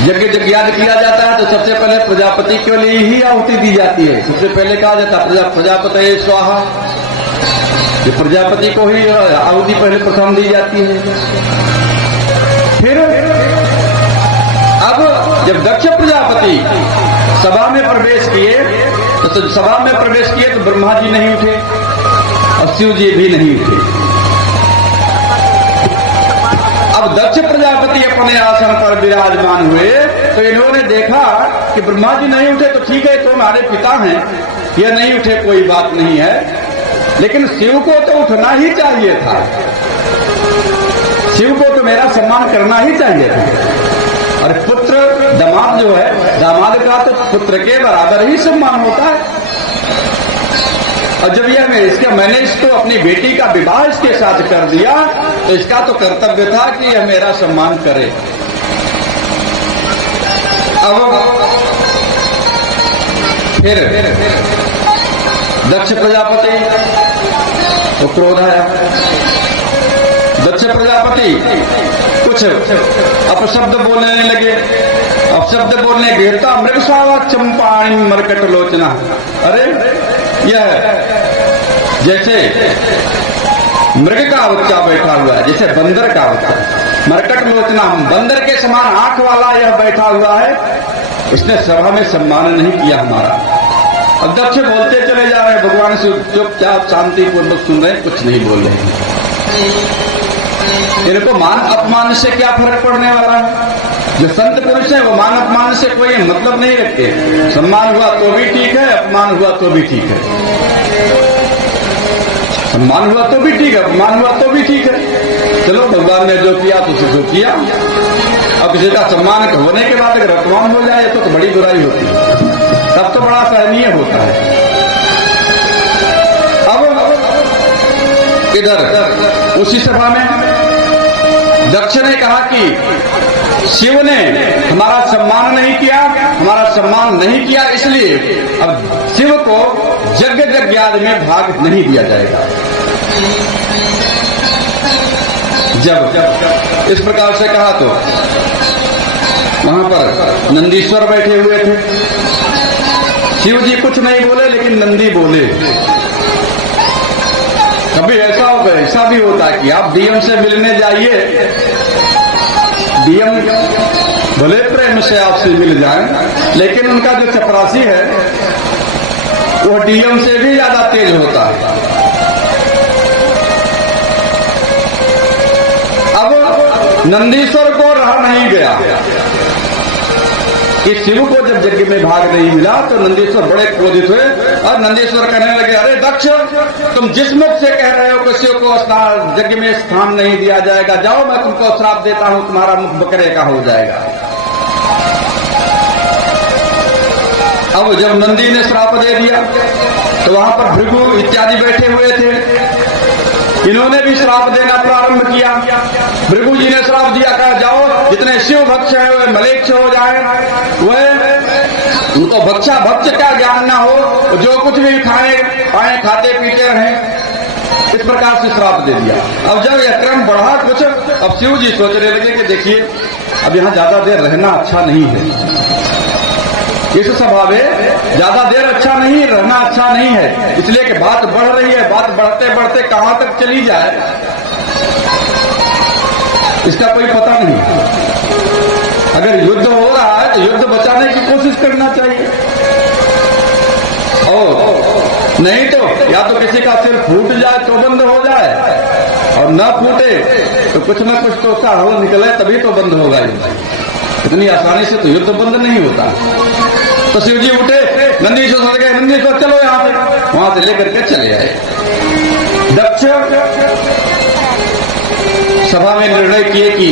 यज्ञ जब याद किया जाता है तो सबसे पहले प्रजापति के लिए ही आहुति दी जाती है। सबसे पहले कहा जाता है प्रजापति स्वाहा, ये प्रजापति को ही आहुति पहले प्रथम दी जाती है। फिर अब जब दक्ष प्रजापति सभा में प्रवेश किए तो सभा में प्रवेश किए तो ब्रह्मा जी नहीं उठे और शिव जी भी नहीं उठे। अब दक्ष प्रजापति अपने आसन पर विराजमान हुए तो इन्होंने देखा कि ब्रह्मा जी नहीं उठे तो ठीक है, तो हमारे पिता हैं, ये नहीं उठे कोई बात नहीं है, लेकिन शिव को तो उठना ही चाहिए था। शिव को तो मेरा सम्मान करना ही चाहिए था। और पुत्र दामाद जो है, दामाद का तो पुत्र के बराबर ही सम्मान होता है। और जब यह मैंने इसको अपनी बेटी का विवाह इसके साथ कर दिया तो इसका तो कर्तव्य था कि यह मेरा सम्मान करे। अब फिर दक्ष प्रजापति तो क्रोध आया। दक्ष प्रजापति कुछ अपशब्द बोलने लगे। अपशब्द बोलने गिरता मृगसावा चंपाणी मरकट लोचना। अरे यह जैसे मृग का बच्चा बैठा हुआ है, जैसे बंदर का बच्चा, मरकट लोचना, बंदर के समान आंख वाला यह बैठा हुआ है, इसने सभा में सम्मान नहीं किया हमारा। अब दक्ष बोलते चले जा रहे हैं, भगवान से चुपचाप शांतिपूर्वक सुन रहे, कुछ नहीं बोल रहे। इनको मान अपमान से क्या फर्क पड़ने वाला है? जो संत पुरुष है वो मान अपमान से कोई मतलब नहीं रखते। सम्मान हुआ तो भी ठीक है, अपमान हुआ तो भी ठीक है। सम्मान हुआ तो भी ठीक है, अपमान हुआ तो भी ठीक है। चलो भगवान ने जो किया तो उसे जो किया। अब किसी का सम्मान होने के बाद अगर अपमान हो जाए तो बड़ी बुराई होती है, तब तो बड़ा सहनीय होता है। अब इधर उसी सभा में दक्ष ने कहा कि शिव ने हमारा सम्मान नहीं किया, हमारा सम्मान नहीं किया, इसलिए अब शिव को यज्ञ यज्ञादि में भाग नहीं दिया जाएगा। जब इस प्रकार से कहा तो वहां पर नंदीश्वर बैठे हुए थे। शिव जी कुछ नहीं बोले, लेकिन नंदी बोले। कभी ऐसा भी होता है कि आप डीएम से मिलने जाइए, डीएम भले प्रेम से आपसे मिल जाए, लेकिन उनका जो चपरासी है वो डीएम से भी ज्यादा तेज होता है। अब नंदीश्वर को रहा नहीं गया कि शिव को जब यज्ञ में भाग नहीं मिला तो नंदीश्वर बड़े क्रोधित हुए और नंदीश्वर कहने लगे, अरे दक्ष, तुम जिस मुख से कह रहे हो कि शिव को यज्ञ में स्थान नहीं दिया जाएगा, जाओ मैं तुमको श्राप देता हूं, तुम्हारा मुख बकरे का हो जाएगा। अब जब नंदी ने श्राप दे दिया तो वहां पर भृगु इत्यादि बैठे हुए थे, इन्होंने भी श्राप देना प्रारंभ किया। भृगु जी ने श्राप दिया, कहा जाओ जितने शिव भक्त है वे मलेच्छ हो जाए, वह उनको भक्षा भक्त का ज्ञान ना हो, जो कुछ भी खाए खाते पीते रहे। इस प्रकार से श्राप दे दिया। अब जब यह क्रम बढ़ा कुछ, अब शिव जी सोचने लगे कि देखिए अब यहाँ ज्यादा देर रहना अच्छा नहीं है। इस सभा में ज्यादा देर अच्छा नहीं रहना, अच्छा नहीं है, इसलिए कि बात बढ़ रही है, बात बढ़ते बढ़ते कहां तक चली जाए इसका कोई पता नहीं। अगर युद्ध हो रहा है तो युद्ध बचाने की कोशिश करना चाहिए, और नहीं तो या तो किसी का सिर फूट जाए तो बंद हो जाए, और न फूटे तो कुछ न कुछ तो उसका हल निकले तभी तो बंद होगा युद्ध। इतनी आसानी से तो युद्ध बंद नहीं होता। तो शिव जी उठे, नंदीश्वर सर गए, नंदीश्वर चलो यहां से, वहां से लेकर के चले आए। दक्ष सभा में निर्णय किए कि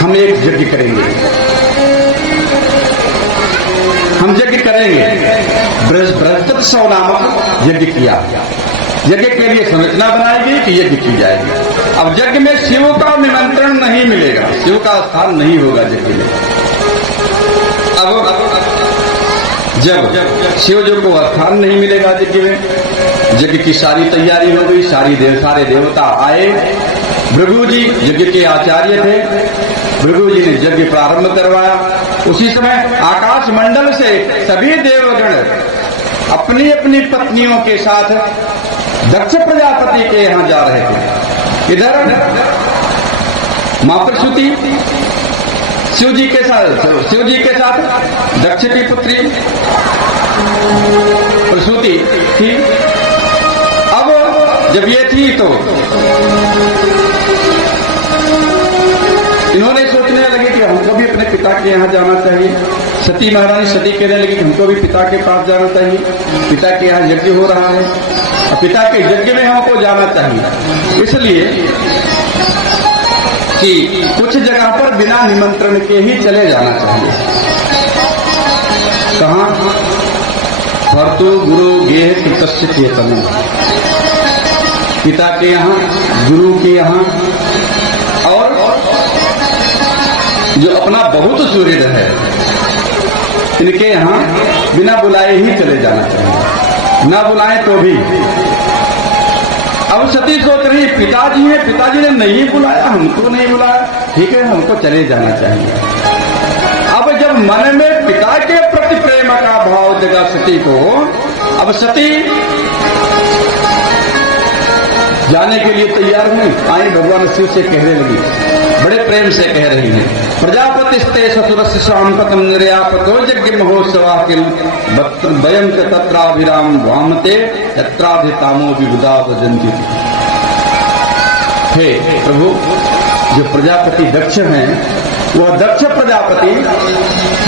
हम एक यज्ञ करेंगे, हम यज्ञ करेंगे। बृहस्पति सौ नामक यज्ञ किया। यज्ञ के लिए संरचना बनाई गई कि यज्ञ की जाएगी। अब यज्ञ में शिव का निमंत्रण नहीं मिलेगा, शिव का स्थान नहीं होगा यज्ञ में। अब जब शिव जी को स्थान नहीं मिलेगा यज्ञ में, यज्ञ की सारी तैयारी हो गई, सारे देवता आए। भृगु जी यज्ञ के आचार्य थे, भृगु जी ने यज्ञ प्रारंभ करवाया। उसी समय आकाश मंडल से सभी देवगण अपनी अपनी पत्नियों के साथ दक्ष प्रजापति के यहां जा रहे थे। इधर मां प्रसूति शिव जी के साथ दक्ष की पुत्री प्रसूति थी। अब जब ये थी तो इन्होंने सोचने लगे कि हमको भी अपने पिता के यहाँ जाना चाहिए। सती महारानी सती कहने लगी कि हमको भी पिता के पास जाना चाहिए, पिता के यहाँ यज्ञ हो रहा है, पिता के यज्ञ में हमको जाना चाहिए। इसलिए कि कुछ जगह पर बिना निमंत्रण के ही चले जाना चाहिए। कहाँ? भर्तु गुरु गेह कृतस्य चेतन, पिता के यहाँ, गुरु के यहाँ, और जो अपना बहुत सुहृद है इनके यहाँ बिना बुलाए ही चले जाना चाहिए, ना बुलाएं तो भी। अब सती सोच रही पिताजी है, पिताजी ने नहीं बुलाया, हमको नहीं बुलाया, ठीक है हमको चले जाना चाहिए। अब जब मन में पिता के प्रति प्रेम का भाव जगा सती को, अब सती जाने के लिए तैयार हुई। आई भगवान शिव से कहने लगी, बड़े प्रेम से कह रही है, प्रजापतिस्ते ससुरस्य शांतकम निर्यापतो यज्ञ महोत्सवा किल वयम च तत्राभिराम वामते यत्राधितामो विबुधा भजन्ति। हे प्रभु, जो प्रजापति दक्ष हैं, वह दक्ष प्रजापति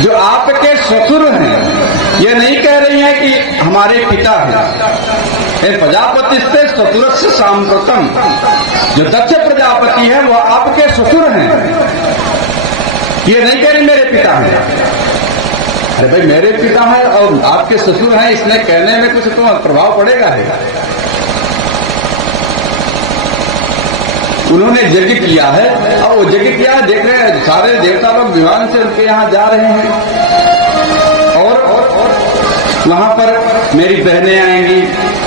जो आपके ससुर हैं, ये नहीं कह रही हैं कि हमारे पिता हैं। प्रजापति से ससुरस्य सांप्रतम, जो दक्ष प्रजापति है वह आपके ससुर हैं, ये नहीं कह रही मेरे पिता हैं। अरे भाई मेरे पिता है और आपके ससुर हैं, इसने कहने में कुछ तो प्रभाव पड़ेगा है। उन्होंने यज्ञ किया है और वो यज्ञ किया, देख रहे हैं सारे देवता लोग विमान से उनके यहाँ जा रहे हैं, और वहां पर मेरी बहनें आएंगी,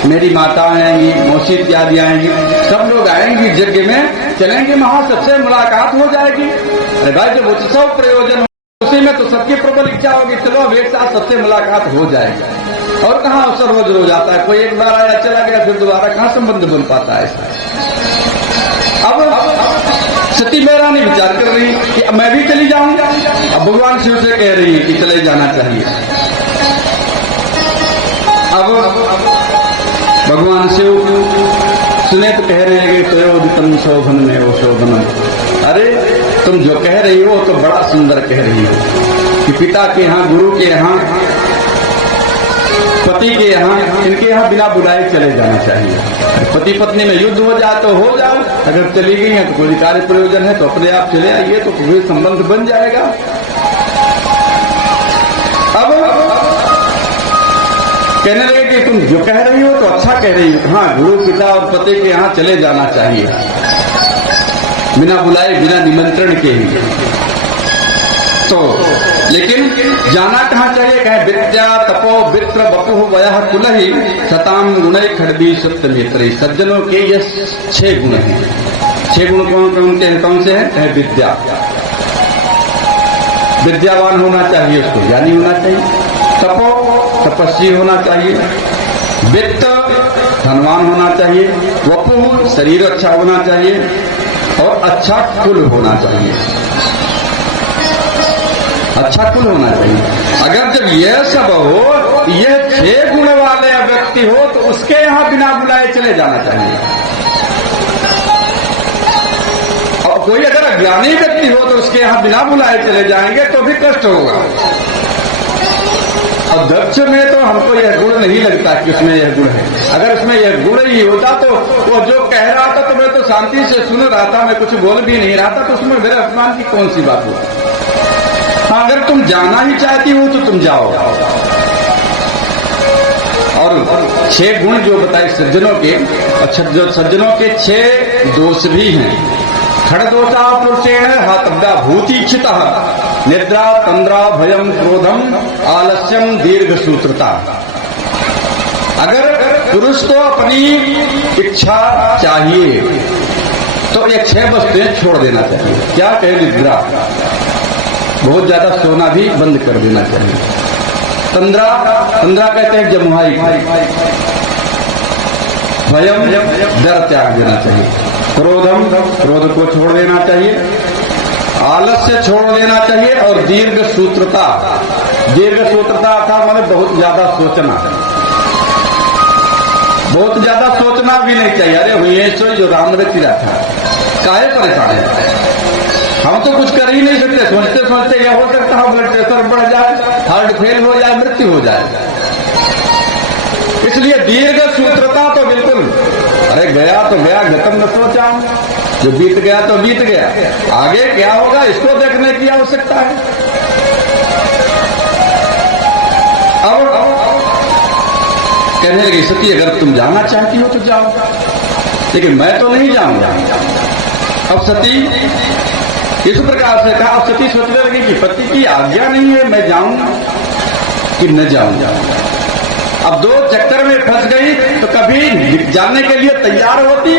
मेरी माताएं आएंगी, मौसी इत्यादि आएंगी, सब लोग आएंगी यज्ञ में, चलेंगे वहां, सबसे मुलाकात हो जाएगी। अरे भाई जब उत्सव प्रयोजन हो उसी में तो सबकी प्रबल इच्छा होगी, चलो अब एक साथ सबसे मुलाकात हो जाएगी। और कहाँ अवसर रोज आता है, कोई एक बार आया चला गया, फिर दोबारा कहाँ संबंध बन पाता है। अब सती महारानी विचार कर रही कि अब मैं भी चली जाऊंगा। अब भगवान शिव से कह रही है कि चले जाना चाहिए। अब भगवान शिव सुने तो कह रहे हैं कि तयोदितम शोभन में वो शोभनम। अरे तुम जो कह रही हो तो बड़ा सुंदर कह रही हो कि पिता के यहाँ, गुरु के यहाँ, पति के यहाँ, इनके यहाँ बिना बुलाए चले जाना चाहिए। पति पत्नी में युद्ध हो जाए तो हो जाओ, अगर चली गई है तो कोई कार्य प्रयोजन है तो अपने आप चले आइए, तो कोई संबंध बन जाएगा। अब कहने लगे कि तुम जो कह रही हो तो अच्छा कह रही हो, हाँ गुरु पिता और पति के यहाँ चले जाना चाहिए बिना बुलाए, बिना निमंत्रण के ही। तो लेकिन जाना कहाँ चाहिए? कहे विद्या तपो वित्र बपु वयः कुलहि शताम गुणै खड्बी सप्तनेत्री। सज्जनों के ये 6 गुण हैं। 6 गुण कौन से हैं? है विद्या, विद्यावान होना चाहिए, उसको ज्ञानी होना चाहिए। तपो तपस्वी होना चाहिए, वित्त धनवान होना चाहिए, वपु शरीर अच्छा होना चाहिए और अच्छा कुल होना चाहिए। अच्छा कुल होना चाहिए। अगर जब यह सब हो, यह 6 गुण वाले व्यक्ति हो, तो उसके यहां बिना बुलाए चले जाना चाहिए। और कोई अगर अज्ञानी व्यक्ति हो तो उसके यहां बिना बुलाए चले जाएंगे तो भी कष्ट होगा। और दक्ष में तो हमको यह गुण नहीं लगता कि उसमें यह गुण है। अगर उसमें यह गुण ही होता तो वो जो कह रहा था तो मैं तो शांति से सुन रहा था, मैं कुछ बोल भी नहीं रहा था, तो उसमें मेरे अपमान की कौन सी बात होती। हाँ, अगर तुम जाना ही चाहती हो तो तुम जाओ। और 6 गुण जो बताए सज्जनों के, अच्छा जो सज्जनों के 6 दोष भी हैं। खड़दोषा पुरुषेण हतब्दा भूतिक्षिता निद्रा तंद्रा भयम क्रोधम आलस्यम दीर्घ सूत्रता। अगर पुरुष को अपनी इच्छा चाहिए तो ये 6 वस्तुएं छोड़ देना चाहिए। क्या कहे? निद्रा, बहुत ज्यादा सोना भी बंद कर देना चाहिए। तंद्रा कहते हैं जमुहाई। भयम डर त्याग देना चाहिए। क्रोध को छोड़ देना चाहिए। आलस्य छोड़ देना चाहिए। और दीर्घ सूत्रता अर्थात माने बहुत ज्यादा सोचना। बहुत ज्यादा सोचना भी नहीं चाहिए। अरे हुए जो राम रची रहा था, काहे परेशान है? हम तो कुछ कर ही नहीं सकते। सोचते सोचते यह हो सकता है ब्लड प्रेशर बढ़ जाए, हार्ट फेल हो जाए, मृत्यु हो जाए। इसलिए दीर्घ सूत्रता तो बिल्कुल, अरे गया तो गया, गतम न सोचा, जो बीत गया तो बीत गया, आगे क्या होगा इसको देखने की आवश्यकता है। अब कहने लगी सती अगर तुम जाना चाहती हो तो जाओ, लेकिन मैं तो नहीं जाऊंगा। अब सती इस प्रकार से कहा। अब सती सोचने लगी कि पति की आज्ञा नहीं है, मैं जाऊं कि न जाऊं। अब 2 चक्कर में फंस गई। तो कभी जाने के लिए तैयार होती,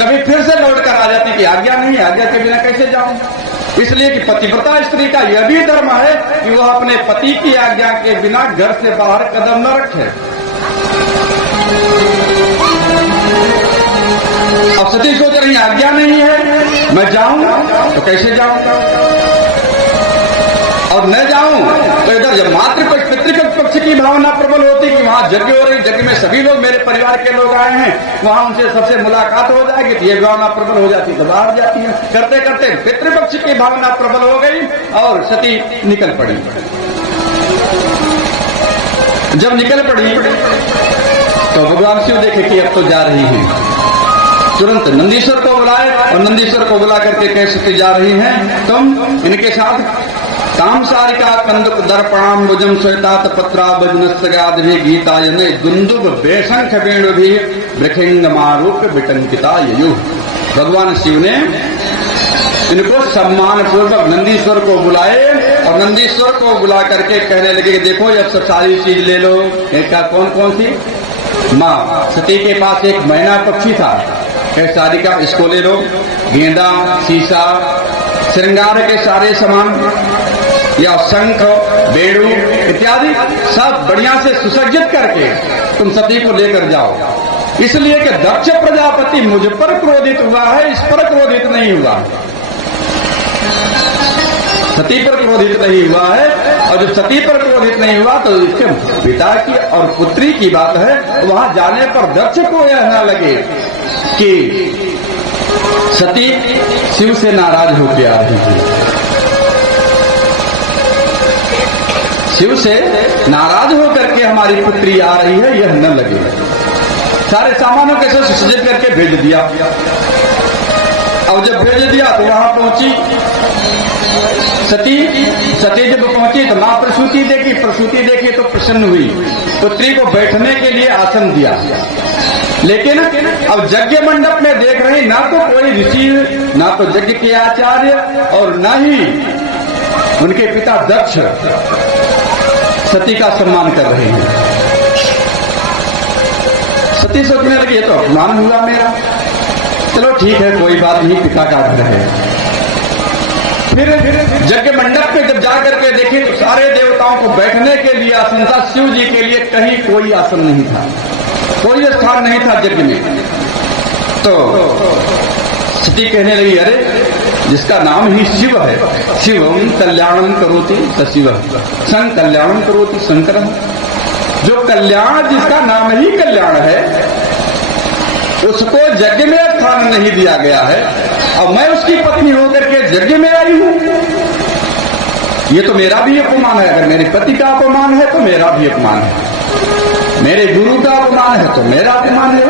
कभी फिर से लौट कर आ जाती कि आज्ञा नहीं है, आज्ञा के बिना कैसे जाऊं। इसलिए कि पतिव्रता स्त्री का यह भी धर्म है कि वह अपने पति की आज्ञा के बिना घर से बाहर कदम न रखे। अब सती सोच रही आज्ञा नहीं है, मैं जाऊं तो कैसे जाऊं, और न जाऊं तो इधर जब पितृपक्ष की भावना प्रबल होती कि वहां यज्ञ हो रही, यज्ञ में सभी लोग मेरे परिवार के लोग आए हैं, वहां उनसे सबसे मुलाकात हो जाएगी तो ये भावना प्रबल हो जाती तो बाहर जाती है। करते करते पितृपक्ष की भावना प्रबल हो गई और सती निकल पड़ी। जब निकल पड़ी तो भगवान शिव देखे कि अब तो जा रही हैं। तुरंत नंदीश्वर को बुलाए और नंदीश्वर को बुला करके कह सती जा रही हैं तुम इनके साथ तामसारिका कंदुक दर्पणाम भुजम श्वेतात पत्रा भजनस्तगाद भी गीता यने दुंदुब बेशंख वेणु भी वृखिंग मारूप विटंकिता ययु। भगवान शिव ने इनको सम्मान पूर्वक नंदीश्वर को बुलाए और नंदीश्वर को बुला करके कहने लगे कि देखो ये सब सारी चीज ले लो। एक कौन कौन सी? माँ सती के पास एक मैना पक्षी था, सारिका इसको ले लो। गेंदा, शीशा, श्रृंगार के सारे सामान या शंख, बेड़ू इत्यादि सब बढ़िया से सुसज्जित करके तुम सती को लेकर जाओ। इसलिए कि दक्ष प्रजापति मुझ पर क्रोधित हुआ है, इस पर क्रोधित नहीं हुआ, सती पर क्रोधित नहीं हुआ है। और जब सती पर क्रोधित नहीं हुआ तो इसके पिता की और पुत्री की बात है। वहां जाने पर दक्ष को यह न लगे कि सती शिव से नाराज होकर आ रही है, शिव से नाराज होकर के हमारी पुत्री आ रही है, यह न लगे। सारे सामानों के साथ सुसज्जित करके भेज दिया। अब जब भेज दिया तो वहां पहुंची सती जब पहुंची तो मां प्रसूति देखी तो प्रसन्न हुई, पुत्री को बैठने के लिए आसन दिया। लेकिन अब यज्ञ मंडप में देख रही ना तो कोई ऋषि, ना तो यज्ञ के आचार्य और न ही उनके पिता दक्ष सती का सम्मान कर रहे हैं। सती सोचने लगी ये तो अपमान हुआ मेरा, चलो ठीक है कोई बात नहीं, पिता का घर है। फिर यज्ञ मंडप में जब जाकर के देखे तो सारे देवताओं को बैठने के लिए आसन था, शिव जी के लिए कहीं कोई आसन नहीं था, कोई स्थान नहीं था यज्ञ में। तो सती कहने लगी, अरे जिसका नाम ही शिव है, शिवम कल्याणम करोति सशिव सं कल्याणम करोति शंकर, जो कल्याण जिसका नाम ही कल्याण है उसको यज्ञ में स्थान नहीं दिया गया है, और मैं उसकी पत्नी होकर के यज्ञ में आई हूं, ये तो मेरा भी अपमान है। अगर मेरे पति का अपमान है तो मेरा भी अपमान है, मेरे गुरु का अपमान है तो मेरा अपमान है।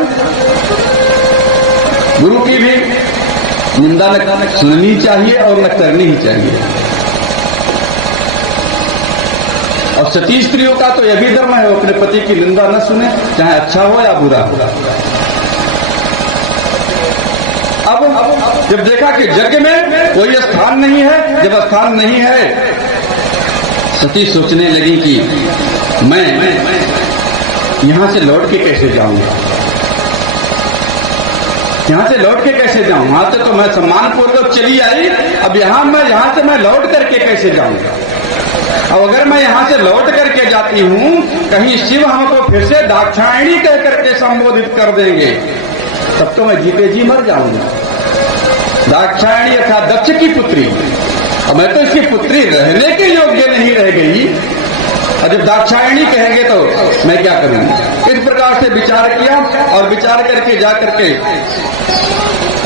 गुरु की भी निंदा न सुननी चाहिए और न करनी ही चाहिए। और सती स्त्रियों का तो यह भी धर्म है, वो अपने पति की निंदा न सुने, चाहे अच्छा हो या बुरा हो। अब जब देखा कि यज्ञ में कोई स्थान नहीं है, जब स्थान नहीं है, सती सोचने लगी कि मैं यहां से लौट के कैसे जाऊंगा, यहां से लौट के कैसे जाऊं, वहां से तो मैं सम्मान पूर्वक चली आई, अब यहां से मैं लौट करके कैसे जाऊंगा। अब अगर मैं यहां से लौट करके जाती हूं, कहीं शिव हमको फिर से दाक्षायणी कह करके संबोधित कर देंगे, तब तो मैं जीते जी मर जाऊंगा। दाक्षायणी अर्थात दक्ष की पुत्री, और मैं तो इसकी पुत्री रहने के योग्य नहीं रह गई, और जब दाक्षायणी कहेंगे तो मैं क्या करूंगा। इस प्रकार से विचार किया, और विचार करके जाकर के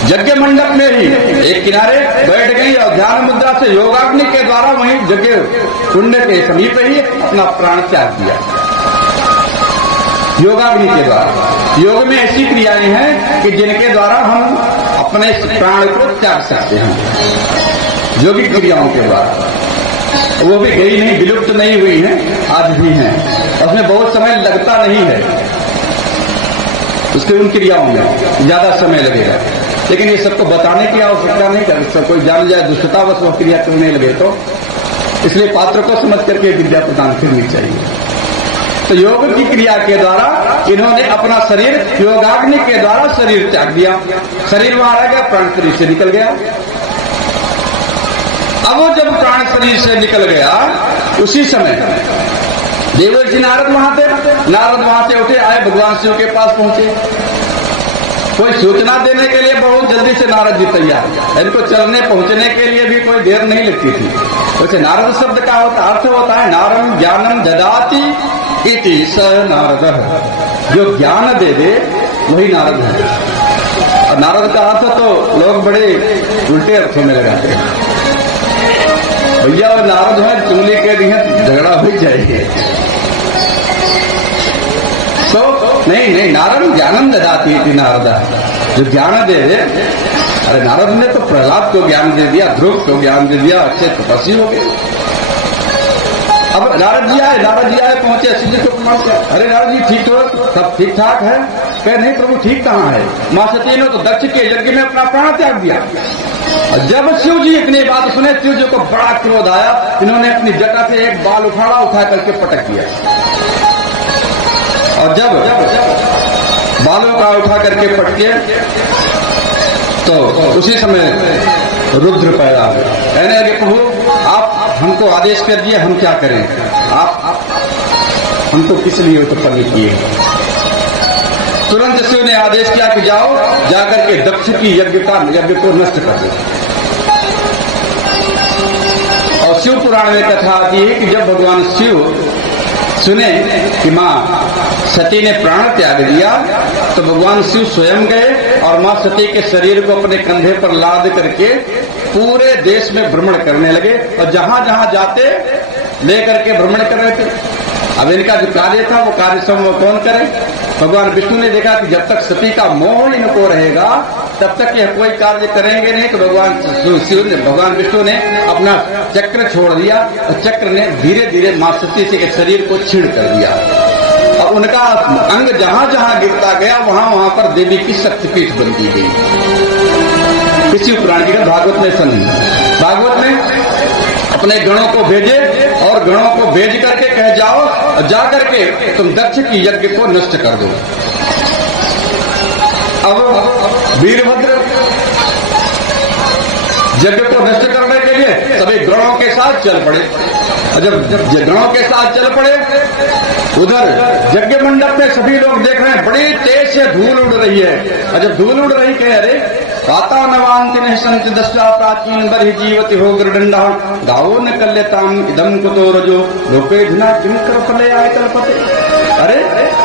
यज्ञ मंडप में ही एक किनारे बैठ गई और ध्यान मुद्रा से योगाग्नि के द्वारा वहीं यज्ञ कुंड के समीप ही अपना प्राण त्याग दिया। योगाग्नि के द्वारा, योग में ऐसी क्रियाएं हैं कि जिनके द्वारा हम अपने प्राण को त्याग सकते हैं, योगिक क्रियाओं के द्वारा। वो भी गई नहीं, विलुप्त नहीं हुई है, आज भी हैं, उसमें बहुत समय लगता नहीं है, उसके उन क्रियाओं में ज्यादा समय लगेगा, लेकिन ये सबको बताने की आवश्यकता नहीं कर, कोई जान जाए दुष्टतावश वह क्रिया करने लगे तो, इसलिए पात्र को समझ करके विद्या प्रदान करनी चाहिए। तो योग की क्रिया के द्वारा इन्होंने अपना शरीर योगाग्नि के द्वारा शरीर त्याग दिया, शरीर वहां रह गया, प्राण शरीर से निकल गया। अब वो जब प्राण शरीर से निकल गया, उसी समय देवर्षि नारद वहां थे, नारद वहां से उठे, आए भगवान शिव के पास पहुंचे। कोई सूचना देने के लिए बहुत जल्दी से नारद जी तैयार, इनको चलने पहुंचने के लिए भी कोई देर नहीं लगती थी। वैसे नारद शब्द का अर्थ होता है नारम ज्ञानम ददाति इति स नारद, जो ज्ञान दे दे वही नारद है। और नारद का अर्थ तो लोग बड़े उल्टे अर्थों में लगाते हैं, भैया वो नारद है, चुंगली के लिए झगड़ा हो जाएगी। तो नहीं, नारद ज्ञानम ददाति थी, नारद जो ज्ञान दे दे। अरे नारद ने तो प्रहलाद को ज्ञान दे दिया, ध्रुव को ज्ञान दे दिया, अच्छे तपस्वी हो गए। अब नारद जी आए पहुंचे, शिव जी को प्रणाम किया। अरे नारद जी ठीक हो, सब ठीक ठाक है? कहे नहीं प्रभु, ठीक कहाँ है, मां सती ने तो दक्ष के यज्ञ में अपना प्राण त्याग दिया। और जब शिव जी इतनी बात सुने, शिव जी को बड़ा क्रोध आया, इन्होंने अपनी जटा से एक बाल उठा करके पटक दिया। और जब बालों का उठा करके पटके, तो उसी समय रुद्र पैदा हुए। कहने लगे प्रभु आप हमको आदेश कर दिए, हम क्या करें, आप हमको किस लिए उत्पन्न किए। तुरंत शिव ने आदेश किया कि जाओ, जाकर के दक्ष की यज्ञ को नष्ट कर दो। और शिव पुराण में कथा आती है कि जब भगवान शिव सुने कि मां सती ने प्राण त्याग दिया, तो भगवान शिव स्वयं गए और मां सती के शरीर को अपने कंधे पर लाद करके पूरे देश में भ्रमण करने लगे। और जहां जहां जाते लेकर के भ्रमण कर रहे थे। अब इनका जो कार्य था वो कार्य सब कौन करे। भगवान विष्णु ने देखा कि जब तक सती का मोह इनको रहेगा तब तक यह कोई कार्य करेंगे नहीं, तो भगवान विष्णु ने अपना चक्र छोड़ दिया और चक्र ने धीरे धीरे मां सती से के शरीर को छीण कर दिया। और उनका अंग जहां जहां गिरता गया वहां वहां पर देवी की शक्तिपीठ बन दी गई। इसी पुराण की भागवत में भागवत में अपने गणों को भेजे और गणों को भेज करके कह जाओ और जा करके तुम दक्ष की यज्ञ को नष्ट कर दो। अब वीरभद्र यज्ञ को नष्ट करने के लिए सभी गणों के साथ चल पड़े। और जब गणों के साथ चल पड़े, उधर यज्ञ मंडप में सभी लोग देख रहे हैं बड़ी तेज से धूल उड़ रही है। और जब धूल उड़ रही कह अरे पाता नवांति नहीं संत दस्या प्राचीन बरहि जीवति हो गृदंडा गाओ न कल्यताम इदम कुतो रजो लोके धिना किम कर फले आय तलपते। अरे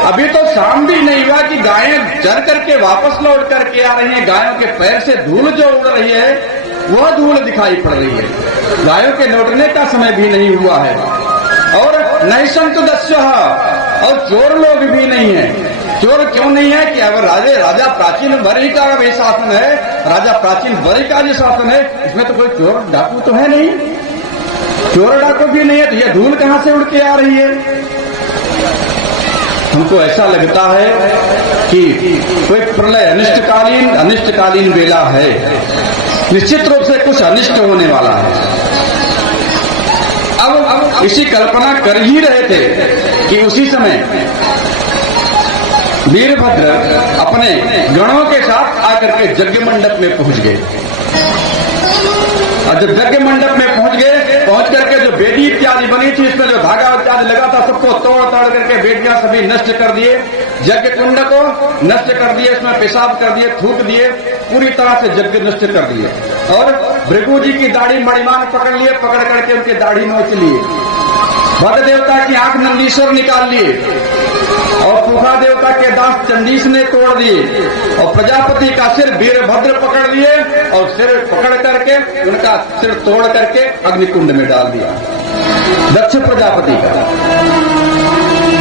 अभी तो शाम भी नहीं हुआ कि गायें चर करके वापस लौट करके आ रही हैं। गायों के पैर से धूल जो उड़ रही है वह धूल दिखाई पड़ रही है। गायों के लौटने का समय भी नहीं हुआ है। और नहीं संत दस्या, और चोर लोग भी नहीं है। चोर क्यों नहीं है कि अगर राजा प्राचीन बरहि का भी शासन है, राजा प्राचीन बरहि का जो शासन है, इसमें तो कोई चोर डाकू तो है नहीं, चोर डाकू भी नहीं है, तो यह धूल कहां से उड़ के आ रही है। हमको ऐसा लगता है कि कोई प्रलय अनिष्टकालीन बेला है, निश्चित रूप से कुछ अनिष्ट होने वाला है। अब इसी कल्पना कर ही रहे थे कि उसी समय वीरभद्र अपने गणों के साथ आकर के यज्ञ मंडप में पहुंच गए। और जब यज्ञ मंडप में पहुंच करके जो बेदी इत्यादि बनी थी, इसमें जो धागा इत्यादि लगा था, सबको तोड़ करके बेदियां सभी नष्ट कर दिए, यज्ञ कुंड को नष्ट कर दिए, इसमें पेशाब कर दिए, थूक दिए, पूरी तरह से यज्ञ नष्ट कर दिए। और भृगु जी की दाढ़ी मणिमान पकड़ लिए, पकड़ करके उनकी दाढ़ी नोच लिए। भद्र देवता की आंख नंदीश्वर निकाल लिए, और पुखा देवता के दांत चंडीस ने तोड़ दिए, और प्रजापति का सिर वीरभद्र पकड़ लिए, और सिर पकड़ करके उनका सिर तोड़ करके अग्निकुंड में डाल दिया। दक्ष प्रजापति का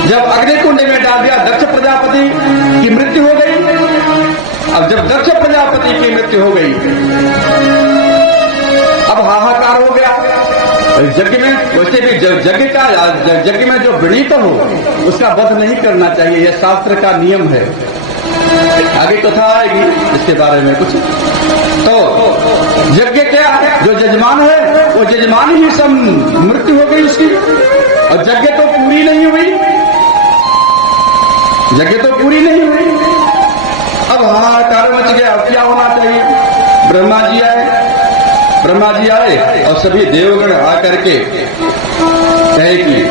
जब अग्निकुंड में डाल दिया, दक्ष प्रजापति की मृत्यु हो गई। अब जब दक्ष प्रजापति की मृत्यु हो गई, अब हाहाकार हो गया। यज्ञ में वैसे भी यज्ञ में जो विनीत हो उसका वध नहीं करना चाहिए, यह शास्त्र का नियम है। आगे कथा आएगी इसके बारे में कुछ। तो यज्ञ क्या है, जो यजमान है वो यजमान ही सब मृत्यु हो गई उसकी, और यज्ञ तो पूरी नहीं हुई, यज्ञ तो पूरी नहीं हुई। अब हाहाकार मच गया। अब क्या होना चाहिए? ब्रह्मा जी आए और सभी देवगण आकर के कहे कि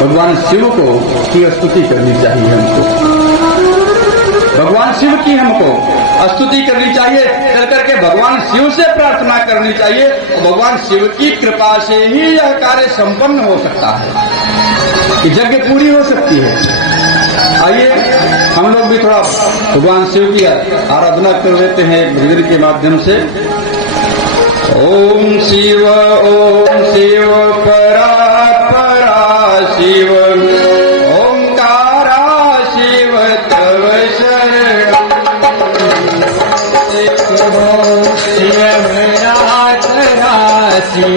भगवान शिव को की स्तुति करनी चाहिए, हमको भगवान शिव की हमको स्तुति करनी चाहिए, चल करके भगवान शिव से प्रार्थना करनी चाहिए, और भगवान शिव की कृपा से ही यह कार्य संपन्न हो सकता है, कि यज्ञ पूरी हो सकती है। आइए हम लोग भी थोड़ा भगवान शिव की आराधना कर लेते हैं भजन के माध्यम से। ओम शिव परा शिव ओंकारा शिव तव शरण शिव मेरा शिव